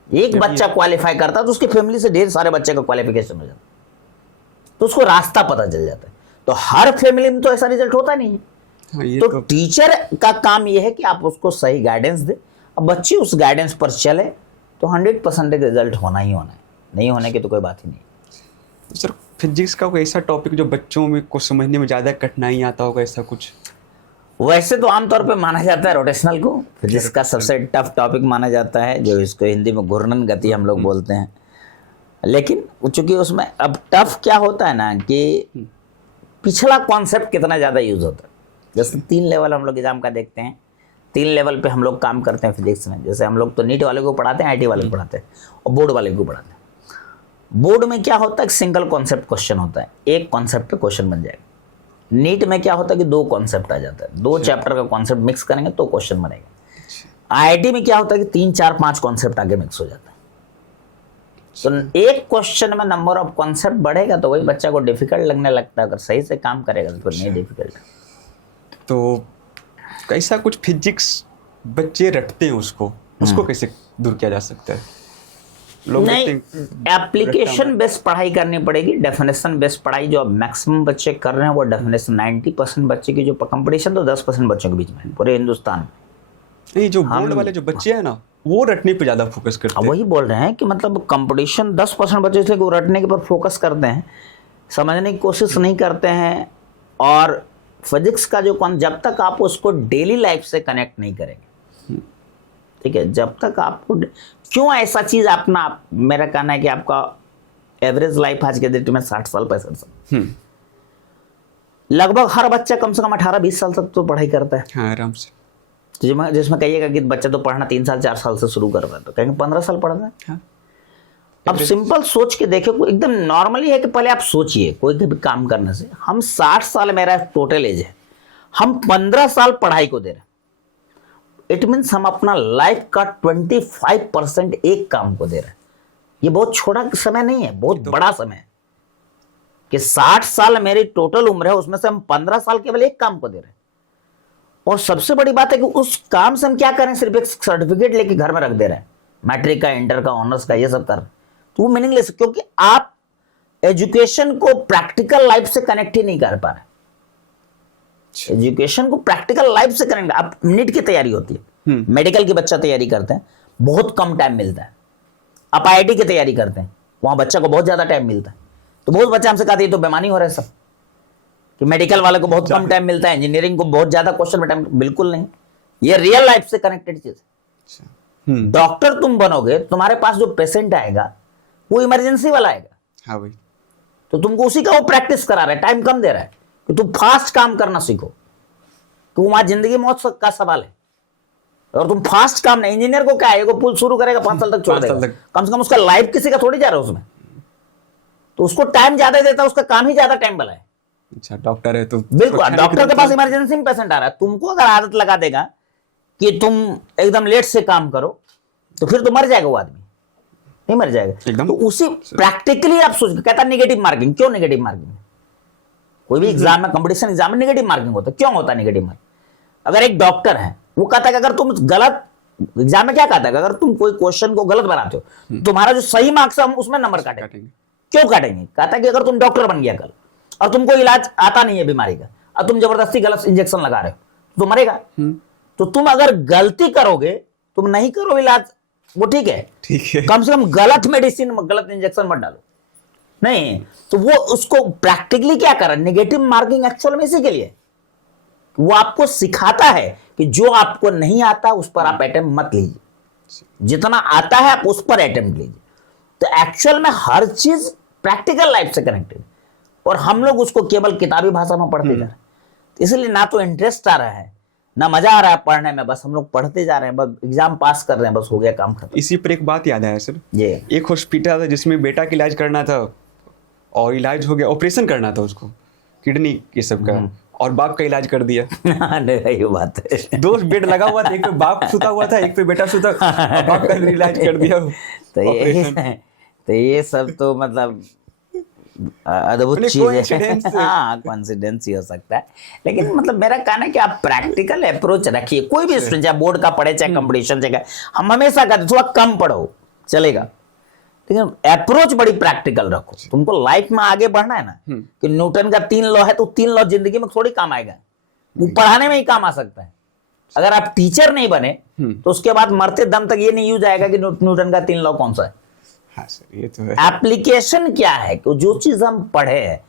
एक बच्चा क्वालिफाई करता है तो उसकी फैमिली से ढेर सारे बच्चे का क्वालिफिकेशन हो जाता है, तो उसको रास्ता पता चल जाता है। तो हर फैमिली में तो ऐसा रिजल्ट होता नहीं है। तो टीचर का काम यह है कि आप उसको सही गाइडेंस दे, अब बच्चे उस गाइडेंस पर चले तो 100% रिजल्ट होना ही होना है, नहीं होने की तो कोई बात ही नहीं। सर फिजिक्स का कोई ऐसा टॉपिक जो बच्चों में को समझने में ज़्यादा कठिनाई आता होगा, ऐसा कुछ? वैसे तो आमतौर पे माना जाता है रोटेशनल को, फिजिक्स का सबसे टफ टॉपिक माना जाता है, जो इसको हिंदी में घूर्णन गति हम लोग बोलते हैं। लेकिन चूंकि उसमें अब टफ क्या होता है ना कि पिछला कॉन्सेप्ट कितना ज़्यादा यूज होता है। जैसे 3 लेवल हम लोग एग्जाम का देखते हैं, 3 लेवल पे हम लोग काम करते हैं फिजिक्स में। जैसे हम लोग तो नीट वाले को पढ़ाते हैं, IT वाले को पढ़ाते हैं और बोर्ड वाले को पढ़ाते हैं। बोर्ड में क्या होता है, सिंगल कॉन्सेप्ट क्वेश्चन होता है, एक कॉन्सेप्ट पे क्वेश्चन बन जाएगा। नीट में क्या होता है कि 2 कॉन्सेप्ट आ जाता है, 2 चैप्टर का कॉन्सेप्ट मिक्स करेंगे तो क्वेश्चन बनेगा। IIT में क्या होता है कि 3, 4, 5 कॉन्सेप्ट आगे मिक्स हो जाता है। तो एक क्वेश्चन में नंबर ऑफ कॉन्सेप्ट बढ़ेगा तो वही बच्चा को डिफिकल्ट लगने लगता है, अगर सही से काम करेगा तो फिर नहीं डिफिकल्ट। तो कैसा कुछ फिजिक्स बच्चे रटते हैं उसको कैसे दूर किया जा सकता है? नहीं, एप्लीकेशन बेस्ड पढ़ाई करनी पड़ेगी, डेफिनेशन बेस्ड पढ़ाई। जो अब मैक्सिमम बच्चे कर रहे हैं वो डेफिनेशन, 90% बच्चे की जो कंपटीशन तो 10% बच्चों के बीच में पूरे हिंदुस्तान में। नहीं, जो बोर्ड वाले जो बच्चे हैं ना वो रटने पे ज्यादा फोकस करते हैं। वही बोल रहे हैं कि मतलब कंपटीशन 10% बच्चे थे वो रटने के पर फोकस करते हैं, समझने की कोशिश नहीं करते हैं। और फिजिक्स का जो जब तक आप उसको डेली लाइफ से कनेक्ट नहीं करेंगे, ठीक है, जब तक आपको क्यों ऐसा चीज अपना, मेरा कहना है कि आपका एवरेज लाइफ आज के डेट में 60 साल 65 साल, लगभग हर बच्चा कम से कम 18-20 साल तक तो पढ़ाई करता है। हाँ, आराम से। तो जिसमें कहिएगा कि बच्चा तो पढ़ना 3 साल 4 साल से शुरू कर रहा है, तो कहेंगे 15 साल पढ़ रहा है। हाँ। अब सिंपल सोच के देखो, एकदम नॉर्मली है कि पहले आप सोचिए कोई भी काम करने से, हम 60 साल मेरा टोटल एज है, हम 15 साल पढ़ाई को दे रहे हैं। इट मीन्स हम अपना लाइफ का 25% एक काम को दे रहे हैं। ये बहुत छोटा समय नहीं है, बहुत बड़ा समय है कि 60 साल मेरी टोटल उम्र है, उसमें से हम 15 साल केवल एक काम को दे रहे हैं। और सबसे बड़ी बात है कि उस काम से हम क्या करें, सिर्फ एक सर्टिफिकेट लेके घर में रख दे रहे हैं, मैट्रिक का, इंटर का, ऑनर्स का, ये सब कर, तो वो मीनिंगलेस, क्योंकि आप एजुकेशन को प्रैक्टिकल लाइफ से कनेक्ट ही नहीं कर पा रहे। एजुकेशन को प्रैक्टिकल लाइफ से करेंगे। आप नीट की तैयारी होती है, मेडिकल की बच्चा तैयारी करते हैं, बहुत कम टाइम मिलता है। आप IIT की तैयारी करते हैं, वहां बच्चा को बहुत ज्यादा टाइम मिलता है। तो बहुत बच्चा हमसे कहते हैं तो बेमानी हो रहा है सब, कि मेडिकल वाले को बहुत कम टाइम मिलता है, इंजीनियरिंग को बहुत ज्यादा क्वेश्चन में टाइम। बिल्कुल नहीं, ये रियल लाइफ से कनेक्टेड चीज है। डॉक्टर तुम बनोगे, तुम्हारे पास जो पेशेंट आएगा वो इमरजेंसी वाला आएगा। हाँ भाई। तो तुमको उसी का वो प्रैक्टिस करा रहा है, टाइम कम दे रहा है कि तुम फास्ट काम करना सीखो, तो वहां जिंदगी मौत का सवाल है। और तुम फास्ट काम नहीं, इंजीनियर को क्या है, वो पुल शुरू करेगा 5 साल तक छोड़ देगा, कम से कम उसका लाइफ किसी का थोड़ी जा रहा है उसमें, तो उसको टाइम ज्यादा देता है, उसका काम ही ज्यादा टाइम वाला है। अच्छा, डॉक्टर है तो बिल्कुल, डॉक्टर के पास इमरजेंसी में पेशेंट आ रहा है, तुमको अगर आदत लगा देगा कि तुम एकदम लेट से काम करो, तो फिर तो मर जाएगा वो आदमी, नहीं मर जाएगा। तो उसी प्रैक्टिकली आप सोच, कहता नेगेटिव मार्किंग। क्यों नेगेटिव मार्किंग? कोई भी एग्जाम में, कंपटीशन एग्जाम में नेगेटिव मार्किंग होता है। क्यों होता है नेगेटिव मार्किंग? अगर एक डॉक्टर है, वो कहता है कि अगर तुम गलत, एग्जाम में क्या कहता है, अगर तुम कोई क्वेश्चन को गलत बनाते हो, तुम्हारा जो सही मार्क्स है हम उसमें नंबर काटेंगे। क्यों काटेंगे? कहता है कि अगर तुम डॉक्टर बन गया कल और तुमको इलाज आता नहीं है बीमारी का, और तुम जबरदस्ती गलत इंजेक्शन लगा रहे हो, तो मरेगा। तो तुम अगर गलती करोगे, तुम नहीं करो इलाज, वो ठीक है, कम से कम गलत मेडिसिन, गलत इंजेक्शन मत डालो। नहीं, तो वो उसको प्रैक्टिकली क्या कर रहा है, नेगेटिव मार्किंग एक्चुअल में इसी के लिए, वो आपको सिखाता है कि जो आपको नहीं आता उस पर आप अटेम्प्ट मत लीजिए, जितना आता है आप उस पर अटेम्प्ट लीजिए। तो एक्चुअल में हर चीज प्रैक्टिकल लाइफ से कनेक्टेड, और हम लोग उसको केवल किताबी भाषा में पढ़ते जा रहे हैं। इसलिए ना तो इंटरेस्ट आ रहा है, ना मजा आ रहा है पढ़ने में, बस हम लोग पढ़ते जा रहे हैं, बस एग्जाम पास कर रहे हैं, बस हो गया काम खत्म। इसी पर एक बात याद आया सर, ये एक हॉस्पिटल था जिसमें बेटा का इलाज करना था, और इलाज हो गया, ऑपरेशन करना था उसको, किडनी ये सब का, और बाप का इलाज कर दिया। ये बात है, 2 बेड लगा हुआ था, एक पे बाप सुता हुआ था, एक पे बेटा सुता, बाप का इलाज कर दिया। तो ये सब तो मतलब अद्भुत चीज है। हाँ, कॉन्सिडेंस ही हो सकता है, लेकिन मतलब मेरा कहना है कि आप प्रैक्टिकल अप्रोच रखिए। कोई भी स्टूडेंट, चाहे बोर्ड का पढ़े, चाहे कंपटीशन, चाहे, हम हमेशा कहते थोड़ा कम पढ़ो चलेगा, लेकिन अप्रोच बड़ी प्रैक्टिकल रखो। तुमको लाइफ में आगे बढ़ना है ना, कि न्यूटन का 3 लॉ है, तो 3 लॉ जिंदगी में थोड़ी काम आएगा, वो पढ़ाने में ही काम आ सकता है। अगर आप टीचर नहीं बने तो उसके बाद मरते दम तक ये नहीं यूज आएगा कि न्यूटन का 3 लॉ कौन सा है। हाँ सर, ये तो है। एप्लीकेशन क्या है कि जो चीज हम पढ़े हैं,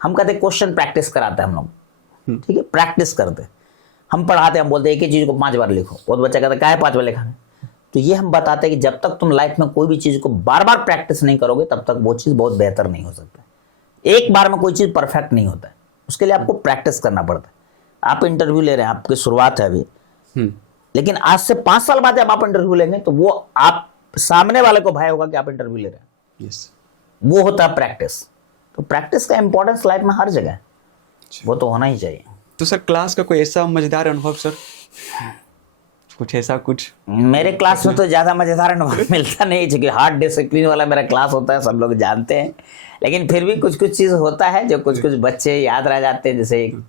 हम कहते क्वेश्चन प्रैक्टिस कराते हैं हम लोग, ठीक है, प्रैक्टिस करते, हम पढ़ाते हैं, हम बोलते हैं एक ही चीज को 5 बार लिखो, वो तो बच्चा कहता है क्या है 5 बार लिखा है। तो ये हम बताते हैं कि जब तक तुम लाइफ में कोई भी चीज को बार बार प्रैक्टिस नहीं करोगे तब तक वो चीज बहुत बेहतर नहीं हो सकता। एक बार में कोई चीज परफेक्ट नहीं होता है, उसके लिए आपको प्रैक्टिस करना पड़ता है। आप इंटरव्यू ले रहे हैं, आपकी शुरुआत है अभी, लेकिन आज से 5 साल बाद जब आप इंटरव्यू लेंगे तो वो आप सामने वाले को भय होगा कि आप इंटरव्यू ले रहे हैं। यस, वो होता है प्रैक्टिस। तो प्रैक्टिस का इंपॉर्टेंस लाइफ में हर जगह है, वो तो होना ही चाहिए। तो सर क्लास का कोई ऐसा मजेदार अनुभव सर, कुछ ऐसा कुछ? मेरे क्लास में तो ज्यादा मजेदार अनुभव मिलता नहीं, क्योंकि हार्ड डिसिप्लिन वाला मेरा क्लास होता है, सब लोग जानते हैं। लेकिन फिर भी कुछ कुछ चीज होता है जो कुछ कुछ बच्चे याद रह जाते हैं। जैसे एक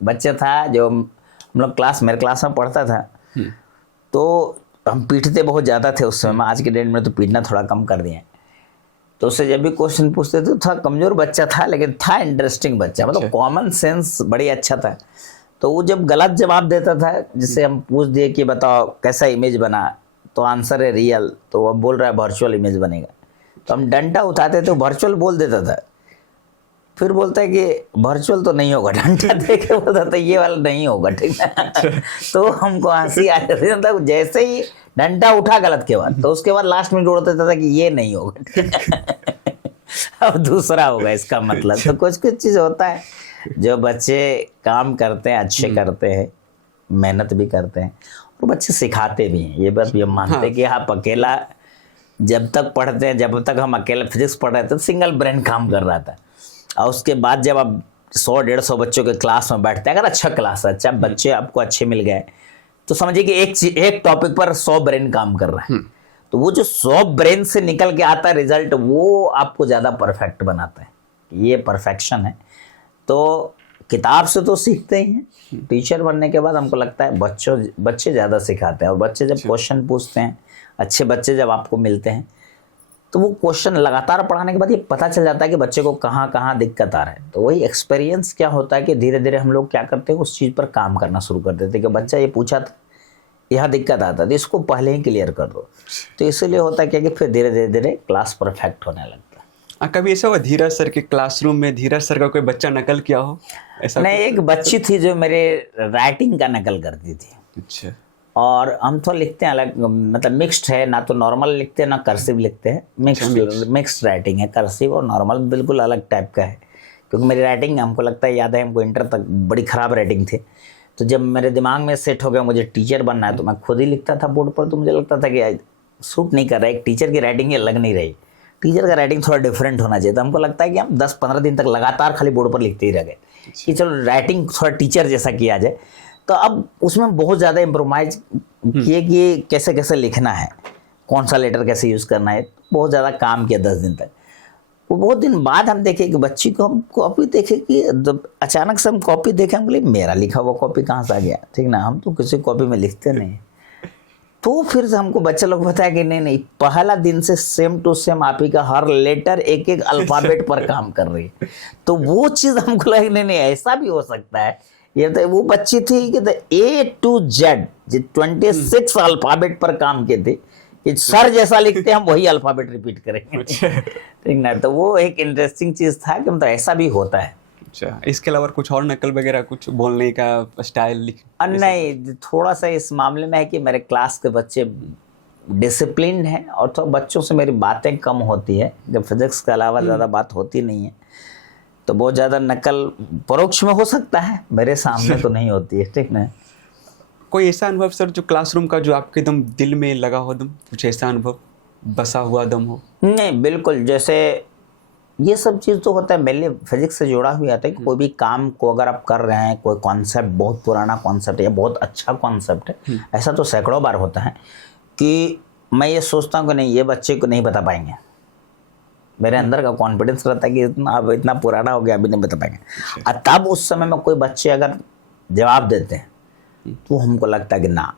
बच्चा था जो हम लोग मेरे क्लास में पढ़ता था, तो हम पीटते बहुत ज़्यादा थे उस समय। आज के डेट में तो पीटना थोड़ा कम कर दिए। तो उससे जब भी क्वेश्चन पूछते थे, था कमज़ोर बच्चा था लेकिन था इंटरेस्टिंग बच्चा, मतलब कॉमन सेंस बड़ी अच्छा था। तो वो जब गलत जवाब देता था, जिससे हम पूछ दिए कि बताओ कैसा इमेज बना, तो आंसर है रियल, तो वो बोल रहा है वर्चुअल इमेज बनेगा। तो हम डंडा उठाते थे, वर्चुअल बोल देता था। फिर बोलता है कि वर्चुअल तो नहीं होगा, डंडा दे के बोलता था ये वाला नहीं होगा, ठीक है। तो हमको हंसी आ जाती थी, मतलब जैसे ही डंडा उठा गलत के बाद, तो उसके बाद लास्ट में जोड़ देता था कि ये नहीं होगा, अब दूसरा होगा इसका मतलब। तो कुछ कुछ चीज होता है जो बच्चे काम करते हैं, अच्छे करते हैं, मेहनत भी करते हैं, और बच्चे सिखाते भी हैं। ये बात भी हम मानते हैं कि आप अकेला जब तक पढ़ते हैं, जब तक हम अकेले फिजिक्स पढ़ रहे थे, सिंगल ब्रेन काम कर रहा था। और उसके बाद जब आप 100-150 बच्चों के क्लास में बैठते हैं, अगर अच्छा क्लास है, अच्छा बच्चे आपको अच्छे मिल गए, तो समझिए कि एक टॉपिक पर 100 ब्रेन काम कर रहा है। तो वो जो 100 ब्रेन से निकल के आता है रिजल्ट, वो आपको ज़्यादा परफेक्ट बनाता है। ये परफेक्शन है। तो किताब से तो सीखते ही हैं, टीचर बनने के बाद हमको लगता है बच्चे ज़्यादा सिखाते हैं। और बच्चे जब क्वेश्चन पूछते हैं, अच्छे बच्चे जब आपको मिलते हैं, तो वो क्वेश्चन लगातार पढ़ाने के बाद ये पता चल जाता है कि बच्चे को कहाँ कहाँ दिक्कत आ रहा है। तो वही एक्सपीरियंस क्या होता है कि धीरे धीरे हम लोग क्या करते हैं, उस चीज़ पर काम करना शुरू कर देते हैं कि बच्चा ये पूछा था, यहाँ दिक्कत आता था, इसको पहले ही क्लियर कर दो। तो इसीलिए होता है क्या कि फिर धीरे धीरे क्लास परफेक्ट होने लगता है। कभी ऐसा हुआ धीरज सर के क्लासरूम में धीरज सर का कोई बच्चा नकल किया हो? ऐसा नहीं, एक बच्ची थी जो मेरे राइटिंग का नकल करती थी। अच्छा। और हम तो लिखते हैं अलग, मतलब मिक्स्ड है, ना तो नॉर्मल लिखते हैं ना कर्सिव लिखते हैं, मिक्स्ड राइटिंग है। कर्सिव और नॉर्मल बिल्कुल अलग टाइप का है, क्योंकि मेरी राइटिंग हमको लगता है, याद है हमको इंटर तक बड़ी ख़राब राइटिंग थी। तो जब मेरे दिमाग में सेट हो गया मुझे टीचर बनना है, तो मैं खुद ही लिखता था बोर्ड पर। तो मुझे लगता था कि सूट नहीं कर रहा है, एक टीचर की राइटिंग ये लग नहीं रही, टीचर का राइटिंग थोड़ा डिफरेंट होना चाहिए। तो हमको लगता है कि हम 10-15 दिन तक लगातार खाली बोर्ड पर लिखते ही रह गए कि चलो राइटिंग थोड़ा टीचर जैसा किया जाए। तो अब उसमें बहुत ज़्यादा इम्प्रोवाइज किए कि कैसे कैसे लिखना है, कौन सा लेटर कैसे यूज़ करना है। बहुत ज़्यादा काम किया 10 दिन तक। वो बहुत दिन बाद हम देखे कि बच्ची को हम कॉपी देखे कि अचानक से हम कॉपी देखे, हम बोले मेरा लिखा हुआ कॉपी कहाँ से आ गया, ठीक ना, हम तो किसी कॉपी में लिखते नहीं। तो फिर से हमको बच्चे लोग बताया कि नहीं, पहला दिन से सेम टू सेम आप ही का हर लेटर एक एक अल्फ़ाबेट पर काम कर रही है। तो वो चीज़ हमको लगी नहीं ऐसा भी हो सकता है। ये तो वो बच्ची थी कि A to Z 26 अल्फ़ाबेट पर काम किए थे कि सर जैसा लिखते हैं हम वही अल्फ़ाबेट रिपीट करेंगे, ठीक ना। तो वो एक इंटरेस्टिंग चीज़ था कि मतलब ऐसा भी होता है। अच्छा, इसके अलावा कुछ और नकल वगैरह, कुछ बोलने का स्टाइल? नहीं, थोड़ा सा इस मामले में है कि मेरे क्लास के बच्चे डिसिप्लिन हैं और तो बच्चों से मेरी बातें कम होती है। जब फिजिक्स के अलावा ज़्यादा बात होती नहीं है, तो बहुत ज़्यादा नकल परोक्ष में हो सकता है, मेरे सामने तो नहीं होती है, ठीक ना। कोई ऐसा अनुभव सर जो क्लासरूम का जो आपके एकदम दिल में लगा हो, दम कुछ ऐसा अनुभव बसा हुआ दम हो? नहीं, बिल्कुल। जैसे ये सब चीज़ तो होता है, मेरे फिजिक्स से जुड़ा हुआ आता है कि कोई भी काम को अगर आप कर रहे हैं, कोई कॉन्सेप्ट बहुत पुराना कॉन्सेप्ट है या बहुत अच्छा कॉन्सेप्ट है, ऐसा तो सैकड़ों बार होता है कि मैं ये सोचता हूँ कि नहीं, ये बच्चे को नहीं बता पाएंगे। मेरे अंदर का कॉन्फिडेंस रहता है कि इतना पुराना हो गया, अभी नहीं बता पाएंगे। और तब उस समय में कोई बच्चे अगर जवाब देते हैं तो हमको लगता है कि ना,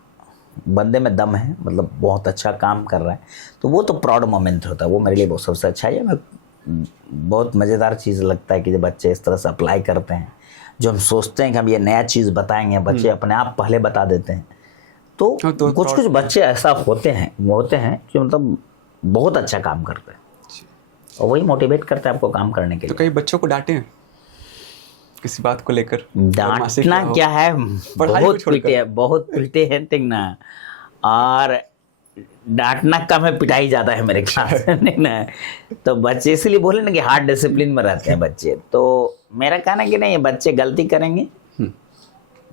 बंदे में दम है, मतलब बहुत अच्छा काम कर रहा है। तो वो तो प्राउड मोमेंट होता है, वो मेरे लिए बहुत सबसे अच्छा है। मैं बहुत मज़ेदार चीज़ लगता है कि जब बच्चे इस तरह से अप्लाई करते हैं, जो हम सोचते हैं कि हम ये नया चीज़ बताएंगे, बच्चे अपने आप पहले बता देते हैं। तो कुछ बच्चे ऐसा होते हैं कि मतलब बहुत अच्छा काम करते हैं और वही मोटिवेट करता है आपको काम करने के लिए। तो कई बच्चों को डांटे हैं? किसी बात को लेकर? बदमाशी डांटना हो? क्या है, पढ़ाई को बहुत छोड़कर। पीटे हैं, बहुत पीटे हैं, ठीक ना। और डांटना कम है, पिटाई ज्यादा है मेरे क्लास में, ठीक ना। तो बच्चे इसलिए बोले ना कि हार्ड डिसिप्लिन में रहते हैं बच्चे, तो मेरा कहना है कि नहीं, बच्चे गलती करेंगे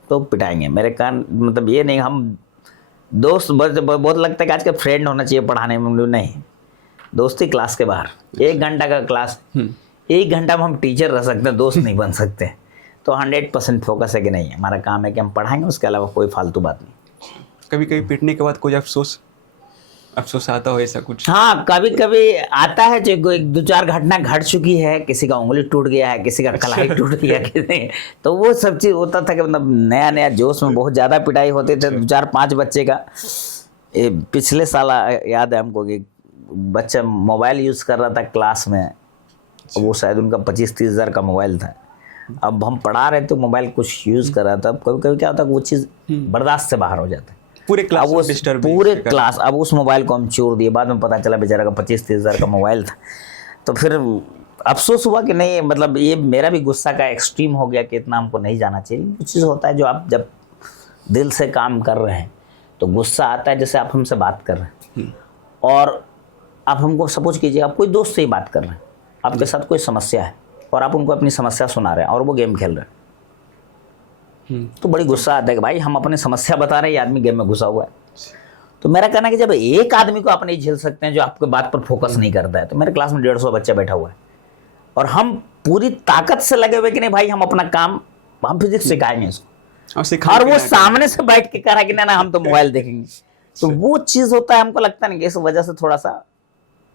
तो पिटाएंगे। मेरे कान मतलब ये नहीं, हम दोस्त बहुत लगता है कि आज का फ्रेंड होना चाहिए पढ़ाने में, नहीं। दोस्ती क्लास के बाहर, 1 घंटा का क्लास, 1 घंटा में हम टीचर रह सकते हैं, दोस्त नहीं बन सकते। तो 100% फोकस है कि नहीं, हमारा काम है कि हम पढ़ाएंगे, उसके अलावा कोई फालतू बात नहीं। कभी कभी पीटने के बाद कोई अफसोस आता हो ऐसा कुछ? हाँ, कभी कभी आता है, जो 2-4 घटना घट चुकी है, किसी का उंगली टूट गया है, किसी का कलाई टूट गया, किसी, तो वो सब चीज होता था कि मतलब नया नया जोश में बहुत ज्यादा पिटाई होती थी। 4-5 बच्चे का पिछले साल याद है हमको कि बच्चा मोबाइल यूज कर रहा था क्लास में, वो शायद उनका 25-30 हज़ार का मोबाइल था। अब हम पढ़ा रहे थे, मोबाइल कुछ यूज कर रहा था। अब कभी कभी क्या होता है कि वो चीज बर्दाश्त से बाहर हो जाता है, पूरे क्लास अब में डिस्टर्ब पूरे क्लास, अब उस मोबाइल को हम छोड़ दिए। बाद में पता चला बेचारा का 25-30 हज़ार का मोबाइल था। तो फिर अफसोस हुआ कि नहीं, मतलब ये मेरा भी गुस्सा का एक्सट्रीम हो गया कि इतना हमको नहीं जाना चाहिए। कुछ चीज़ होता है जो आप जब दिल से काम कर रहे हैं तो गुस्सा आता है। जैसे आप हमसे बात कर रहे हैं और आप हमको सपोज कीजिए, आप कोई दोस्त से ही बात कर रहे हैं, आपके साथ कोई समस्या है और आप उनको अपनी समस्या सुना रहे हैं और वो गेम खेल रहे हैं, तो बड़ी गुस्सा आता है कि भाई हम अपनी समस्या बता रहे हैं, ये आदमी गेम में घुसा हुआ है। तो मेरा कहना है कि जब एक आदमी को आप नहीं झेल सकते हैं जो आपके बात पर फोकस नहीं करता है, तो मेरे क्लास में 150 बच्चा बैठा हुआ है और हम पूरी ताकत से लगे हुए कि नहीं भाई हम अपना काम, हम फिजिक्स सिखाएंगे इसको, और वो सामने से बैठ के कह रहा है कि ना हम तो मोबाइल देखेंगे। तो वो चीज होता है, हमको लगता है कि इस वजह से थोड़ा सा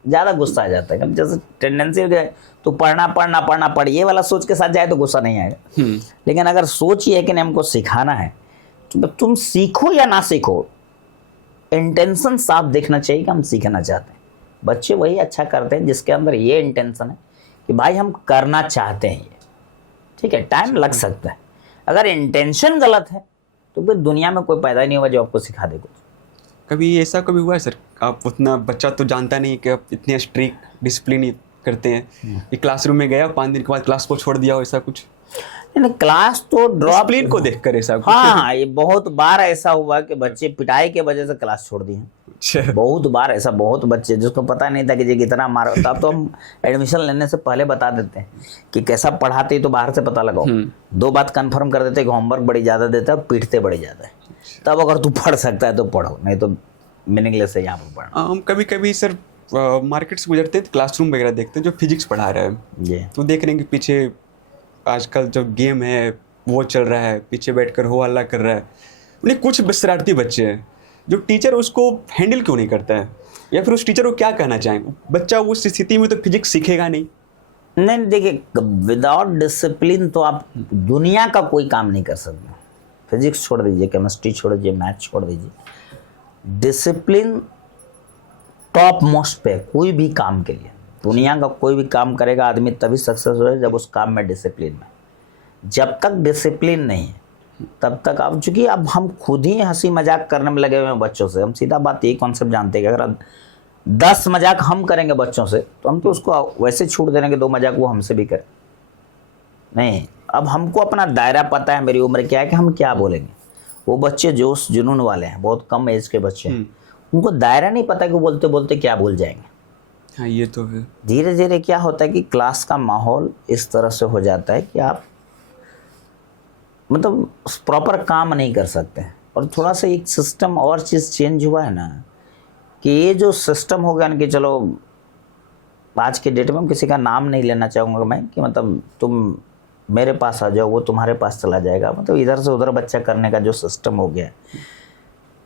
ज्यादा गुस्सा आ जाता है। जैसे टेंडेंसी हो गया तो पढ़ ये वाला सोच के साथ जाए तो गुस्सा नहीं आएगा। लेकिन अगर सोच ये है कि नहीं हमको सिखाना है, तो तुम सीखो या ना सीखो, इंटेंशन साफ देखना चाहिए कि हम सीखना चाहते हैं। बच्चे वही अच्छा करते हैं जिसके अंदर ये इंटेंशन है कि भाई हम करना चाहते हैं ये, ठीक है। टाइम लग सकता है, अगर इंटेंशन गलत है तो फिर दुनिया में कोई पैदा ही नहीं होगा जो आपको सिखा दे कुछ। कभी ऐसा कभी हुआ है सर, आप उतना बच्चा तो जानता नहीं कि आप इतने स्ट्रिक्ट डिसिप्लिन करते हैं, ये क्लासरूम में गया 5 दिन के बाद क्लास को छोड़ दिया हो, ऐसा कुछ? नहीं, क्लास तो ड्रॉप डिसिप्लिन को देखकर ऐसा कुछ? हाँ, ये बहुत बार ऐसा हुआ कि बच्चे पिटाई के वजह से क्लास छोड़ दिए। अच्छा। बहुत बार ऐसा, बहुत बच्चे जिसको पता नहीं था कि जी कितना मार होता। अब तो हम एडमिशन लेने से पहले बता देते हैं कि कैसा पढ़ाते ही, तो बाहर से पता लगाओ। 2 बात कंफर्म कर देते हैं कि होमवर्क बड़ी ज़्यादा देता है, पीटते बड़ी ज़्यादा है। तब अगर तू पढ़ सकता है तो पढ़ो, नहीं तो मीनिंगलेस है यहाँ पर पढ़ना। हम कभी कभी सर मार्केट से गुजरते हैं, क्लासरूम वगैरह देखते हैं जो फिजिक्स पढ़ा रहा है, जी, तो देख रहे हैं कि पीछे आजकल जो गेम है वो चल रहा है, पीछे बैठकर हो हल्ला कर रहा है। उन्हें कुछ शरारती बच्चे हैं जो टीचर उसको हैंडल क्यों नहीं करता है, या फिर उस टीचर को क्या कहना चाहें? बच्चा उस स्थिति में तो फिजिक्स सीखेगा नहीं। नहीं, देखिए, विदाउट डिसिप्लिन तो आप दुनिया का कोई काम नहीं कर सकते। फिजिक्स छोड़ दीजिए, केमिस्ट्री छोड़ दीजिए, मैथ छोड़ दीजिए, डिसिप्लिन टॉप मोस्ट पे कोई भी काम के लिए। दुनिया का कोई भी काम करेगा आदमी तभी सक्सेस हो जब उस काम में डिसिप्लिन में। जब तक डिसिप्लिन नहीं है तब तक आप, चूंकि अब हम खुद ही हंसी मजाक करने में लगे हुए हैं बच्चों से। हम सीधा बात यही कॉन्सेप्ट जानते हैं कि अगर 10 मजाक हम करेंगे बच्चों से तो हम तो उसको वैसे छूट दे देंगे, 2 मजाक वो हमसे भी करें। नहीं, अब हमको अपना दायरा पता है, मेरी उम्र क्या है कि हम क्या बोलेंगे। वो बच्चे जोश जुनून वाले हैं, बहुत कम एज के बच्चे हैं, उनको दायरा नहीं पता कि वो बोलते बोलते क्या बोल जाएंगे। हाँ, ये तो है। धीरे धीरे क्या होता है कि क्लास का माहौल इस तरह से हो जाता है कि आप मतलब प्रॉपर काम नहीं कर सकते। और थोड़ा सा एक सिस्टम और चीज़ चेंज हुआ है ना, कि ये जो सिस्टम हो गया ना कि चलो आज के डेट में किसी का नाम नहीं लेना चाहूँगा मैं, कि मतलब तुम मेरे पास आ जाओ, वो तुम्हारे पास चला जाएगा, मतलब इधर से उधर बच्चा करने का जो सिस्टम हो गया,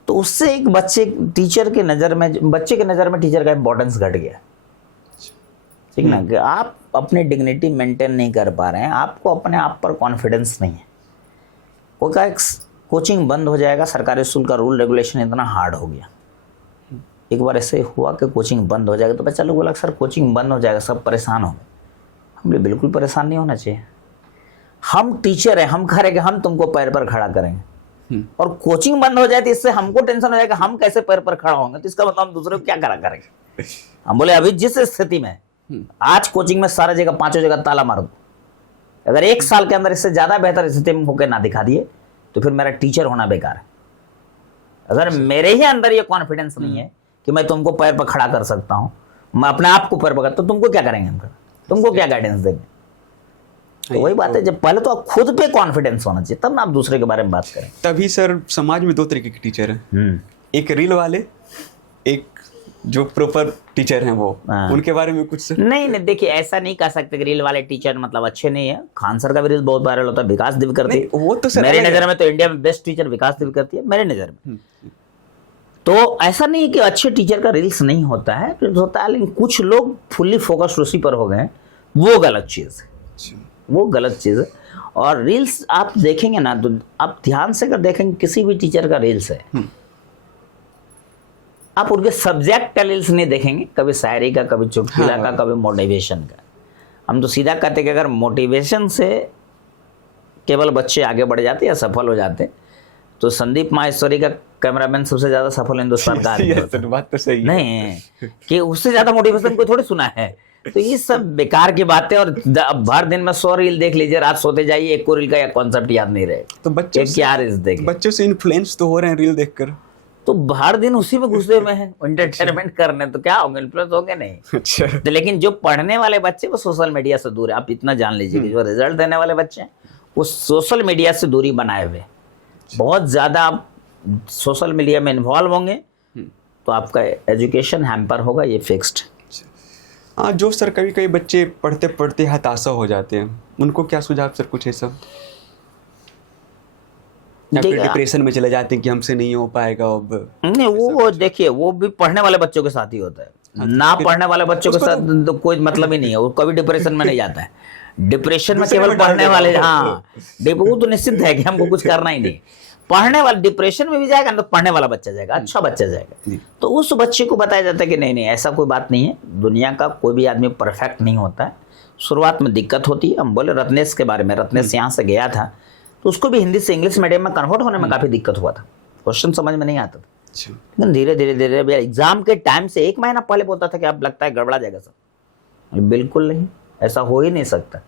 तो उससे एक बच्चे के नज़र में टीचर का इंपॉर्टेंस घट गया। ठीक ना, कि आप अपनी डिग्निटी मेंटेन नहीं कर पा रहे हैं, आपको अपने आप पर कॉन्फिडेंस नहीं है। वो का कोचिंग बंद हो जाएगा, सरकारी स्कूल का रूल रेगुलेशन इतना हार्ड हो गया। एक बार ऐसे हुआ कि कोचिंग बंद हो जाएगा, तो बच्चा लोग बोला सर कोचिंग बंद हो जाएगा, सब परेशान हो गए। हम बोले बिल्कुल परेशान नहीं होना चाहिए, हम टीचर हैं, हम कह रहे कि हम तुमको पैर पर खड़ा करेंगे, और कोचिंग बंद हो जाए तो इससे हमको टेंशन हो जाएगा हम कैसे पैर पर खड़ा होंगे, तो इसका मतलब हम दूसरे को क्या करा करेंगे। हम बोले अभी जिस स्थिति में आज कोचिंग में सारा जगह 5 जगह ताला मारो, अगर 1 साल के अंदर इससे ज्यादा बेहतर स्थिति में होकर ना दिखा दिए तो फिर मेरा टीचर होना बेकार है। अगर मेरे ही अंदर ये कॉन्फिडेंस नहीं है कि मैं तुमको पैर पर खड़ा कर सकता हूं, मैं अपने आप को पैर पकड़, तो तुमको क्या करेंगे हम? तुमको क्या गाइडेंस देंगे? तो वही बात है, जब पहले तो आप खुद पे कॉन्फिडेंस होना चाहिए, तब ना आप दूसरे के बारे में बात करें। तभी सर समाज में 2 तरीके के टीचर हैं, एक रील वाले, एक जो प्रॉपर टीचर हैं वो। उनके बारे में कुछ सर? नहीं, देखिए ऐसा नहीं कह सकते कि रील वाले टीचर मतलब अच्छे नहीं है। खान सर का भी रील बहुत वायरल होता है, विकास दिवकर्ती, वो तो सर मेरे नजर में तो इंडिया में बेस्ट टीचर विकास दिवकर्ती है मेरे नजर में। तो ऐसा नहीं है कि अच्छे टीचर का रील्स नहीं होता है, रील्स होता है, लेकिन कुछ लोग फुल्ली फोकस्ड उसी पर हो गए, वो गलत चीज है, वो गलत चीज है। और रील्स आप देखेंगे ना तो आप ध्यान से अगर देखेंगे किसी भी टीचर का रील्स है, आप उनके सब्जेक्ट का रील्स नहीं देखेंगे, कभी शायरी का, कभी चुटकुला का, कभी मोटिवेशन का। हम तो सीधा कहते कि अगर मोटिवेशन से केवल बच्चे आगे बढ़ जाते या सफल हो जाते तो संदीप माहेश्वरी का कैमरामैन सबसे ज्यादा सफल हिंदुस्तान का आदमी होता। बात तो सही नहीं कि उससे ज्यादा मोटिवेशन कोई थोड़ी सुना है। तो ये सब बेकार की बातें। और भर दिन में 100 रील देख लीजिए, रात सोते जाइए, एक को रील का या कॉन्सेप्ट याद नहीं रहे तो बच्चे क्या रील्स देखें। बच्चों से इन्फ्लुएंस तो हो रहे हैं रील देखकर, तो हर दिन उसी में घुसे हुए हैं एंटरटेनमेंट करने, तो क्या होंगे, इन्फ्लुएंस होंगे नहीं। अच्छा। तो लेकिन जो पढ़ने वाले बच्चे वो सोशल मीडिया से दूर है। आप इतना जान लीजिए कि जो रिजल्ट देने वाले बच्चे हैं वो सोशल मीडिया से दूरी बनाए हुए। बहुत ज्यादा आप सोशल मीडिया में इन्वॉल्व होंगे तो आपका एजुकेशन हैम्पर होगा, ये फिक्स्ड। हाँ, जो सर कभी कभी बच्चे पढ़ते पढ़ते हताशा हो जाते हैं, उनको क्या सुझाव सर कुछ ऐसा? या फिर डिप्रेशन में चले जाते हैं कि हमसे नहीं हो पाएगा अब? नहीं, वो देखिए वो भी पढ़ने वाले बच्चों के साथ ही होता है। ना पढ़ने वाले बच्चों के साथ तो कोई मतलब ही नहीं है, वो कभी डिप्रेशन में नहीं जाता है। डिप्रेशन में केवल पढ़ने वाले, हाँ वो तो निश्चित है कि हमको कुछ करना ही नहीं। पढ़ने वाला डिप्रेशन में भी जाएगा तो पढ़ने वाला बच्चा जाएगा, अच्छा बच्चा जाएगा। तो उस बच्चे को बताया जाता है कि नहीं नहीं ऐसा कोई बात नहीं है, दुनिया का कोई भी आदमी परफेक्ट नहीं होता है, शुरुआत में दिक्कत होती है। हम बोले रत्नेश के बारे में, रत्नेश यहाँ से गया था तो उसको भी हिंदी से इंग्लिश मीडियम में कन्वर्ट होने में काफी दिक्कत हुआ था, क्वेश्चन समझ में नहीं आता था। लेकिन धीरे धीरे धीरे भैया एग्जाम के टाइम से 1 महीना पहले बोलता था कि अब लगता है गड़बड़ा जाएगा सब। बिल्कुल नहीं, ऐसा हो ही नहीं सकता।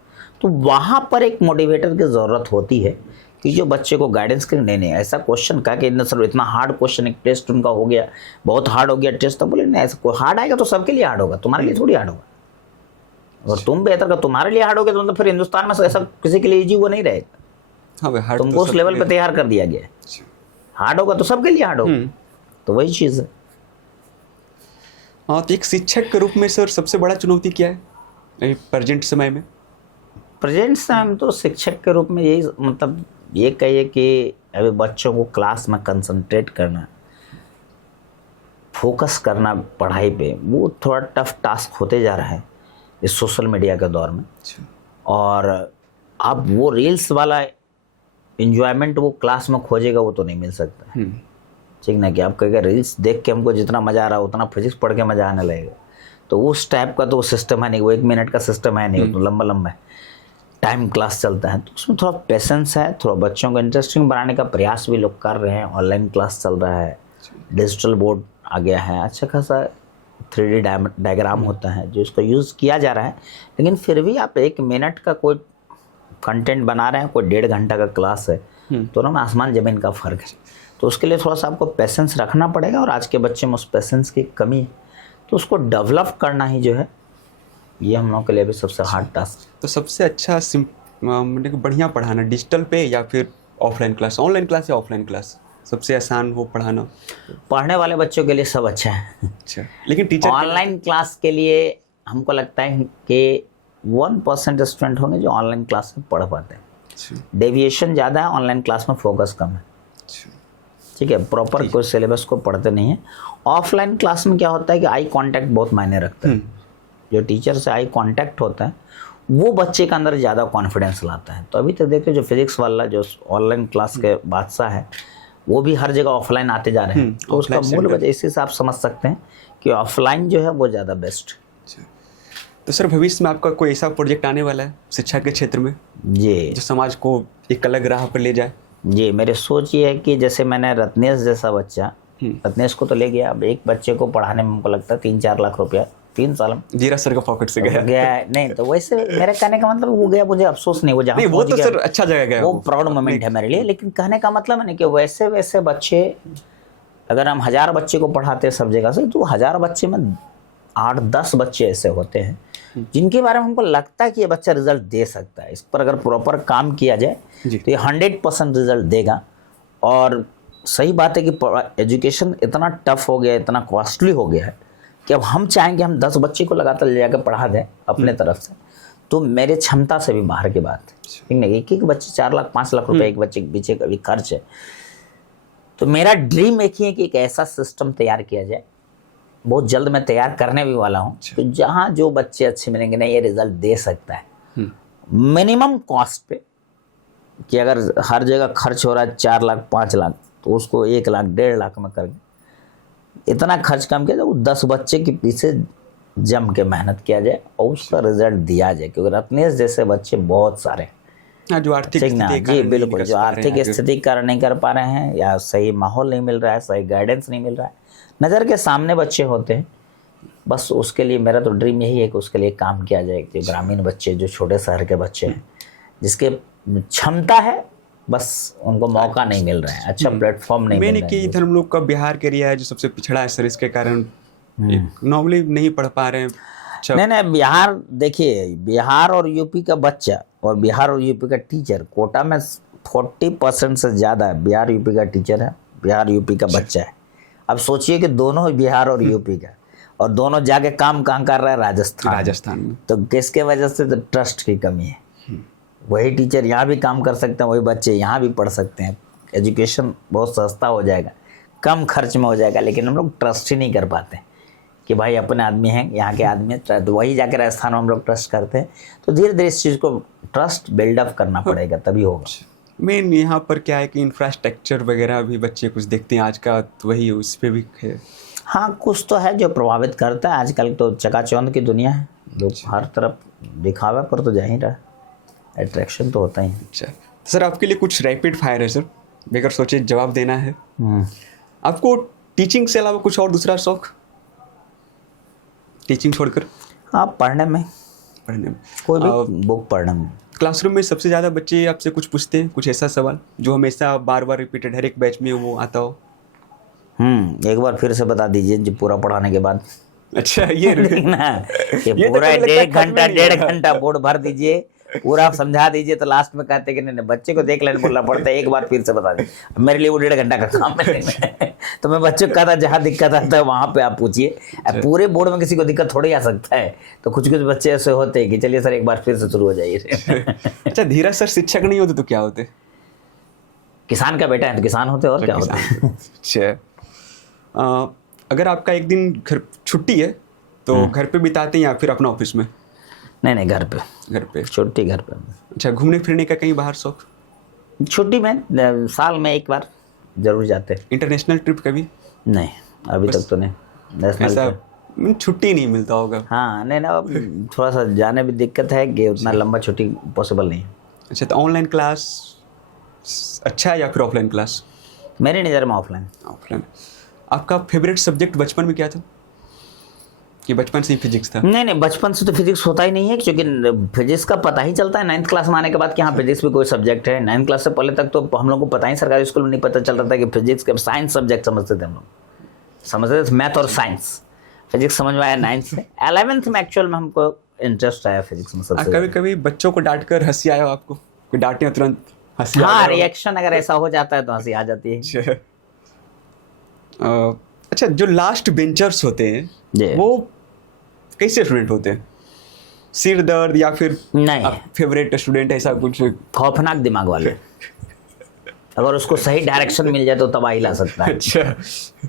तो वहां पर एक मोटिवेटर की जरूरत होती है कि जो बच्चे को गाइडेंस करे। नहीं नहीं ऐसा क्वेश्चन का कि सर इतना हार्ड क्वेश्चन, एक टेस्ट उनका हो गया, बहुत हार्ड हो गया टेस्ट, तो बोले नहीं ऐसा कोई हार्ड आएगा तो सबके लिए हार्ड होगा, तुम्हारे लिए थोड़ी हार्ड होगा। और तुम बेहतर का तुम्हारे लिए हार्ड हो गया तो फिर हिंदुस्तान में ऐसा किसी के लिए इजी वो नहीं रहेगा। हाँ, तुमको उस लेवल पे तैयार कर दिया गया है, हार्ड होगा तो सबके लिए हार्ड होगा। तो वही चीज है। हाँ, तो एक शिक्षक के रूप में सर सबसे बड़ा चुनौती क्या है प्रेजेंट समय में? प्रेजेंट समय में तो शिक्षक के रूप में यही मतलब ये कहिए कि अभी बच्चों को क्लास में कंसंट्रेट करना, फोकस करना पढ़ाई पे, वो थोड़ा टफ टास्क होते जा रहा है इस सोशल मीडिया के दौर में। और अब वो रील्स वाला एंजॉयमेंट वो क्लास में खोजेगा वो तो नहीं मिल सकता, ठीक ना? कि आप कहेगा रील्स देख के हमको जितना मजा आ रहा है उतना फिजिक्स पढ़ के मजा आने लगेगा, तो उस टाइप का तो सिस्टम है नहीं, वो 1 मिनट का सिस्टम है नहीं, तो लंबा लंबा है टाइम क्लास चलता है। तो उसमें थोड़ा पेशेंस है, थोड़ा बच्चों को इंटरेस्टिंग बनाने का प्रयास भी लोग कर रहे हैं। ऑनलाइन क्लास चल रहा है, डिजिटल बोर्ड आ गया है, अच्छा खासा 3D डायग्राम होता है जो इसको यूज़ किया जा रहा है। लेकिन फिर भी आप 1 मिनट का कोई कंटेंट बना रहे हैं, कोई 1.5 घंटा का क्लास है, दोनों में आसमान ज़मीन का फ़र्क है। तो उसके लिए थोड़ा सा आपको पेशेंस रखना पड़ेगा, और आज के बच्चे में उस पेशेंस की कमी है, तो उसको डेवलप करना ही जो है ये हम लोगों के लिए भी सबसे हार्ड टास्क। तो सबसे अच्छा बढ़िया पढ़ाना डिजिटल पे या फिर ऑफलाइन क्लास, ऑनलाइन क्लास या ऑफलाइन क्लास सबसे आसान हो पढ़ाना? पढ़ने वाले बच्चों के लिए सब अच्छा है। अच्छा, लेकिन टीचर ऑनलाइन क्लास के लिए हमको लगता है कि 1% स्टूडेंट होंगे जो ऑनलाइन क्लास में पढ़ पाते हैं। डेविएशन ज़्यादा है, ऑनलाइन क्लास में फोकस कम है। ठीक है, प्रॉपर कोई सिलेबस को पढ़ते नहीं है। ऑफलाइन क्लास में क्या होता है कि आई कांटेक्ट बहुत मायने रखता है। जो टीचर से आई कांटेक्ट होता है वो बच्चे के अंदर ज़्यादा कॉन्फिडेंस लाता है। तो अभी तक देखिए जो फिजिक्स वाला जो ऑनलाइन क्लास के बादशाह है वो भी हर जगह ऑफलाइन आते जा रहे हैं। तो उसका मूल वजह इसी से आप समझ सकते हैं कि ऑफलाइन जो है वो ज़्यादा बेस्ट। तो सर भविष्य में आपका कोई ऐसा प्रोजेक्ट आने वाला है शिक्षा के क्षेत्र में जी जो समाज को एक अलग राह पर ले जाए? जी, मेरी सोच ये है कि जैसे मैंने रत्नेश जैसा बच्चा, रत्नेश को तो ले गया, अब एक बच्चे को पढ़ाने में हमको लगता है 3-4 लाख रुपया 3 साल में जीरा सर का पॉकेट से गया गया है। नहीं तो वैसे मेरे कहने का मतलब वो गया, मुझे अफसोस नहीं, वो जहाँ नहीं, वो पहुंच तो गया, सर अच्छा जगह गया वो प्राउड मोमेंट है मेरे लिए। लेकिन कहने का मतलब है ना कि वैसे वैसे बच्चे, अगर हम 1000 बच्चे को पढ़ाते हैं सब जगह से, तो 1000 बच्चे में 8-10 बच्चे ऐसे होते हैं जिनके बारे में हमको लगता है कि ये बच्चा रिजल्ट दे सकता है। इस पर अगर प्रॉपर काम किया जाए तो ये 100% रिजल्ट देगा। और सही बात है कि एजुकेशन इतना टफ हो गया, इतना कॉस्टली हो गया है कि अब हम चाहेंगे हम 10 बच्चे को लगातार ले जाकर पढ़ा दें अपने तरफ से, तो मेरे क्षमता से भी बाहर की बात है। ठीक है, एक एक बच्चे 4 लाख 5 लाख रुपए एक बच्चे के पीछे का भी खर्च है। तो मेरा ड्रीम एक ही है कि एक ऐसा सिस्टम तैयार किया जाए, बहुत जल्द मैं तैयार करने भी वाला हूँ, तो जहाँ जो बच्चे अच्छे मिलेंगे ना, ये रिजल्ट दे सकता है मिनिमम कॉस्ट पे। कि अगर हर जगह खर्च हो रहा है 4 लाख 5 लाख, तो उसको 1 लाख 1.5 लाख में करके इतना खर्च कम किया जाए, वो 10 बच्चे के पीछे जम के मेहनत किया जाए और उसका रिजल्ट दिया जाए। क्योंकि रत्नेश जैसे बच्चे बहुत सारे जो आर्थिक ठीक ना, स्थिति के जी कारण बिल्कुल, नहीं जो कर पा रहे आर्थिक हैं, स्थिति के कारण नहीं कर पा रहे हैं, या सही माहौल नहीं मिल रहा है, सही गाइडेंस नहीं मिल रहा है, नज़र के सामने बच्चे होते हैं। बस उसके लिए मेरा तो ड्रीम यही है कि उसके लिए काम किया जाए कि ग्रामीण बच्चे, जो छोटे शहर के बच्चे हैं, जिसके क्षमता है, बस उनको मौका नहीं मिल रहा है, अच्छा प्लेटफॉर्म नहीं मिल मैंने रहा कि है। इधर हम लोग का बिहार के एरिया है जो सबसे पिछड़ा है सर, इसके कारण नॉर्मली नहीं पढ़ पा रहे हैं। अच्छा, नहीं, बिहार देखिए, बिहार और यूपी का बच्चा और बिहार और यूपी का टीचर कोटा में 40% से ज़्यादा है। बिहार यूपी का टीचर है, बिहार यूपी का बच्चा है। अब सोचिए कि दोनों बिहार और यूपी का, और दोनों जाके काम कहाँ कर रहा है, राजस्थान में। तो किसके वजह से? तो ट्रस्ट की कमी है। वही टीचर यहाँ भी काम कर सकते हैं, वही बच्चे यहाँ भी पढ़ सकते हैं। एजुकेशन बहुत सस्ता हो जाएगा, कम खर्च में हो जाएगा, लेकिन हम लोग ट्रस्ट ही नहीं कर पाते कि भाई अपने आदमी हैं, यहाँ के आदमी हैं, तो वही जाके राजस्थान में हम लोग ट्रस्ट करते हैं। तो धीरे धीरे इस चीज़ को ट्रस्ट बिल्डअप करना पड़ेगा, तभी होगा। मेन यहाँ पर क्या है कि इंफ्रास्ट्रक्चर वगैरह भी बच्चे कुछ देखते हैं आज का, तो वही उस पर भी है। हाँ, कुछ तो है जो प्रभावित करता है। आजकल तो चकाचौंध की दुनिया है, लोग हर तरफ दिखावा पर तो जा ही रहा, अट्रैक्शन तो होता ही है। अच्छा सर, आपके लिए कुछ रैपिड फायर है सर, बेगर सोचे जवाब देना है। आपको टीचिंग से अलावा कुछ और दूसरा शौक, टीचिंग छोड़कर? हाँ, पढ़ने में कोई भी बुक पढ़ने में। क्लासरूम में सबसे ज़्यादा बच्चे आपसे कुछ पूछते हैं, कुछ ऐसा सवाल जो हमेशा बार बार रिपीटेड हर एक बैच में वो आता हो? एक बार फिर से बता दीजिए जो पूरा पढ़ाने के बाद। अच्छा, ये ना ये पूरा 1.5 घंटा बोर्ड भर दीजिए, पूरा समझा दीजिए, तो लास्ट में कहते कि नहीं, बच्चे को देख लेने बोलना पड़ता है, एक बार फिर से बता दीजिए। मेरे लिए वो 1.5 घंटा का काम है। तो मैं बच्चों को कहता जहाँ दिक्कत आता है वहाँ पे आप पूछिए। पूरे बोर्ड में किसी को दिक्कत थोड़ी आ सकता है, तो कुछ कुछ बच्चे ऐसे होते हैं कि चलिए सर एक बार फिर से शुरू हो जाइए। अच्छा, धीरज सर शिक्षक नहीं होते तो क्या होते? किसान का बेटा है तो किसान होते, और क्या होता है। अच्छा, अगर आपका एक दिन घर छुट्टी है तो घर पे बिताते हैं या फिर अपना ऑफिस में? नहीं, घर पे छुट्टी, घर पे। अच्छा, घूमने फिरने का कहीं बाहर शौक? छुट्टी में साल में एक बार जरूर जाते हैं। इंटरनेशनल ट्रिप कभी? नहीं, अभी तक तो नहीं। नेशनल छुट्टी नहीं मिलता होगा। हाँ, नहीं ना, थोड़ा सा जाने भी दिक्कत है कि उतना लंबा छुट्टी पॉसिबल नहीं। अच्छा, तो ऑनलाइन क्लास अच्छा है या फिर ऑफलाइन क्लास? मेरी नज़र में ऑफलाइन। आपका फेवरेट सब्जेक्ट बचपन में क्या था, कि बचपन से ही फिजिक्स था? नहीं, बचपन से तो फिजिक्स होता ही नहीं है, क्योंकि फिजिक्स का पता ही चलता है 9th क्लास में आने के बाद कि हाँ फिजिक्स भी कोई सब्जेक्ट है। 9th क्लास से पहले तक तो हम लोग को पता ही, सरकारी स्कूल में नहीं पता चल रहा था कि फिजिक्स के साइंस सब्जेक्ट समझते थे हम लोग, समझते थे मैथ और साइंस। फिजिक्स समझ में आया 9th से। 11th में एक्चुअल में हमको इंटरेस्ट आया फिजिक्स में सबसे। कभी कभी बच्चों को डांट कर हंसी आया आपको? कोई डांटे तुरंत हंसी? हाँ, रिएक्शन अगर ऐसा हो जाता है तो हंसी आ जाती है। अच्छा, जो लास्ट बेंचर्स होते हैं वो कैसे स्टूडेंट होते हैं? सिर दर्द या फिर नहीं, फेवरेट स्टूडेंट ऐसा कुछ? खौफनाक दिमाग वाले। अगर उसको सही डायरेक्शन मिल जाए तो तबाही ला सकता है। अच्छा,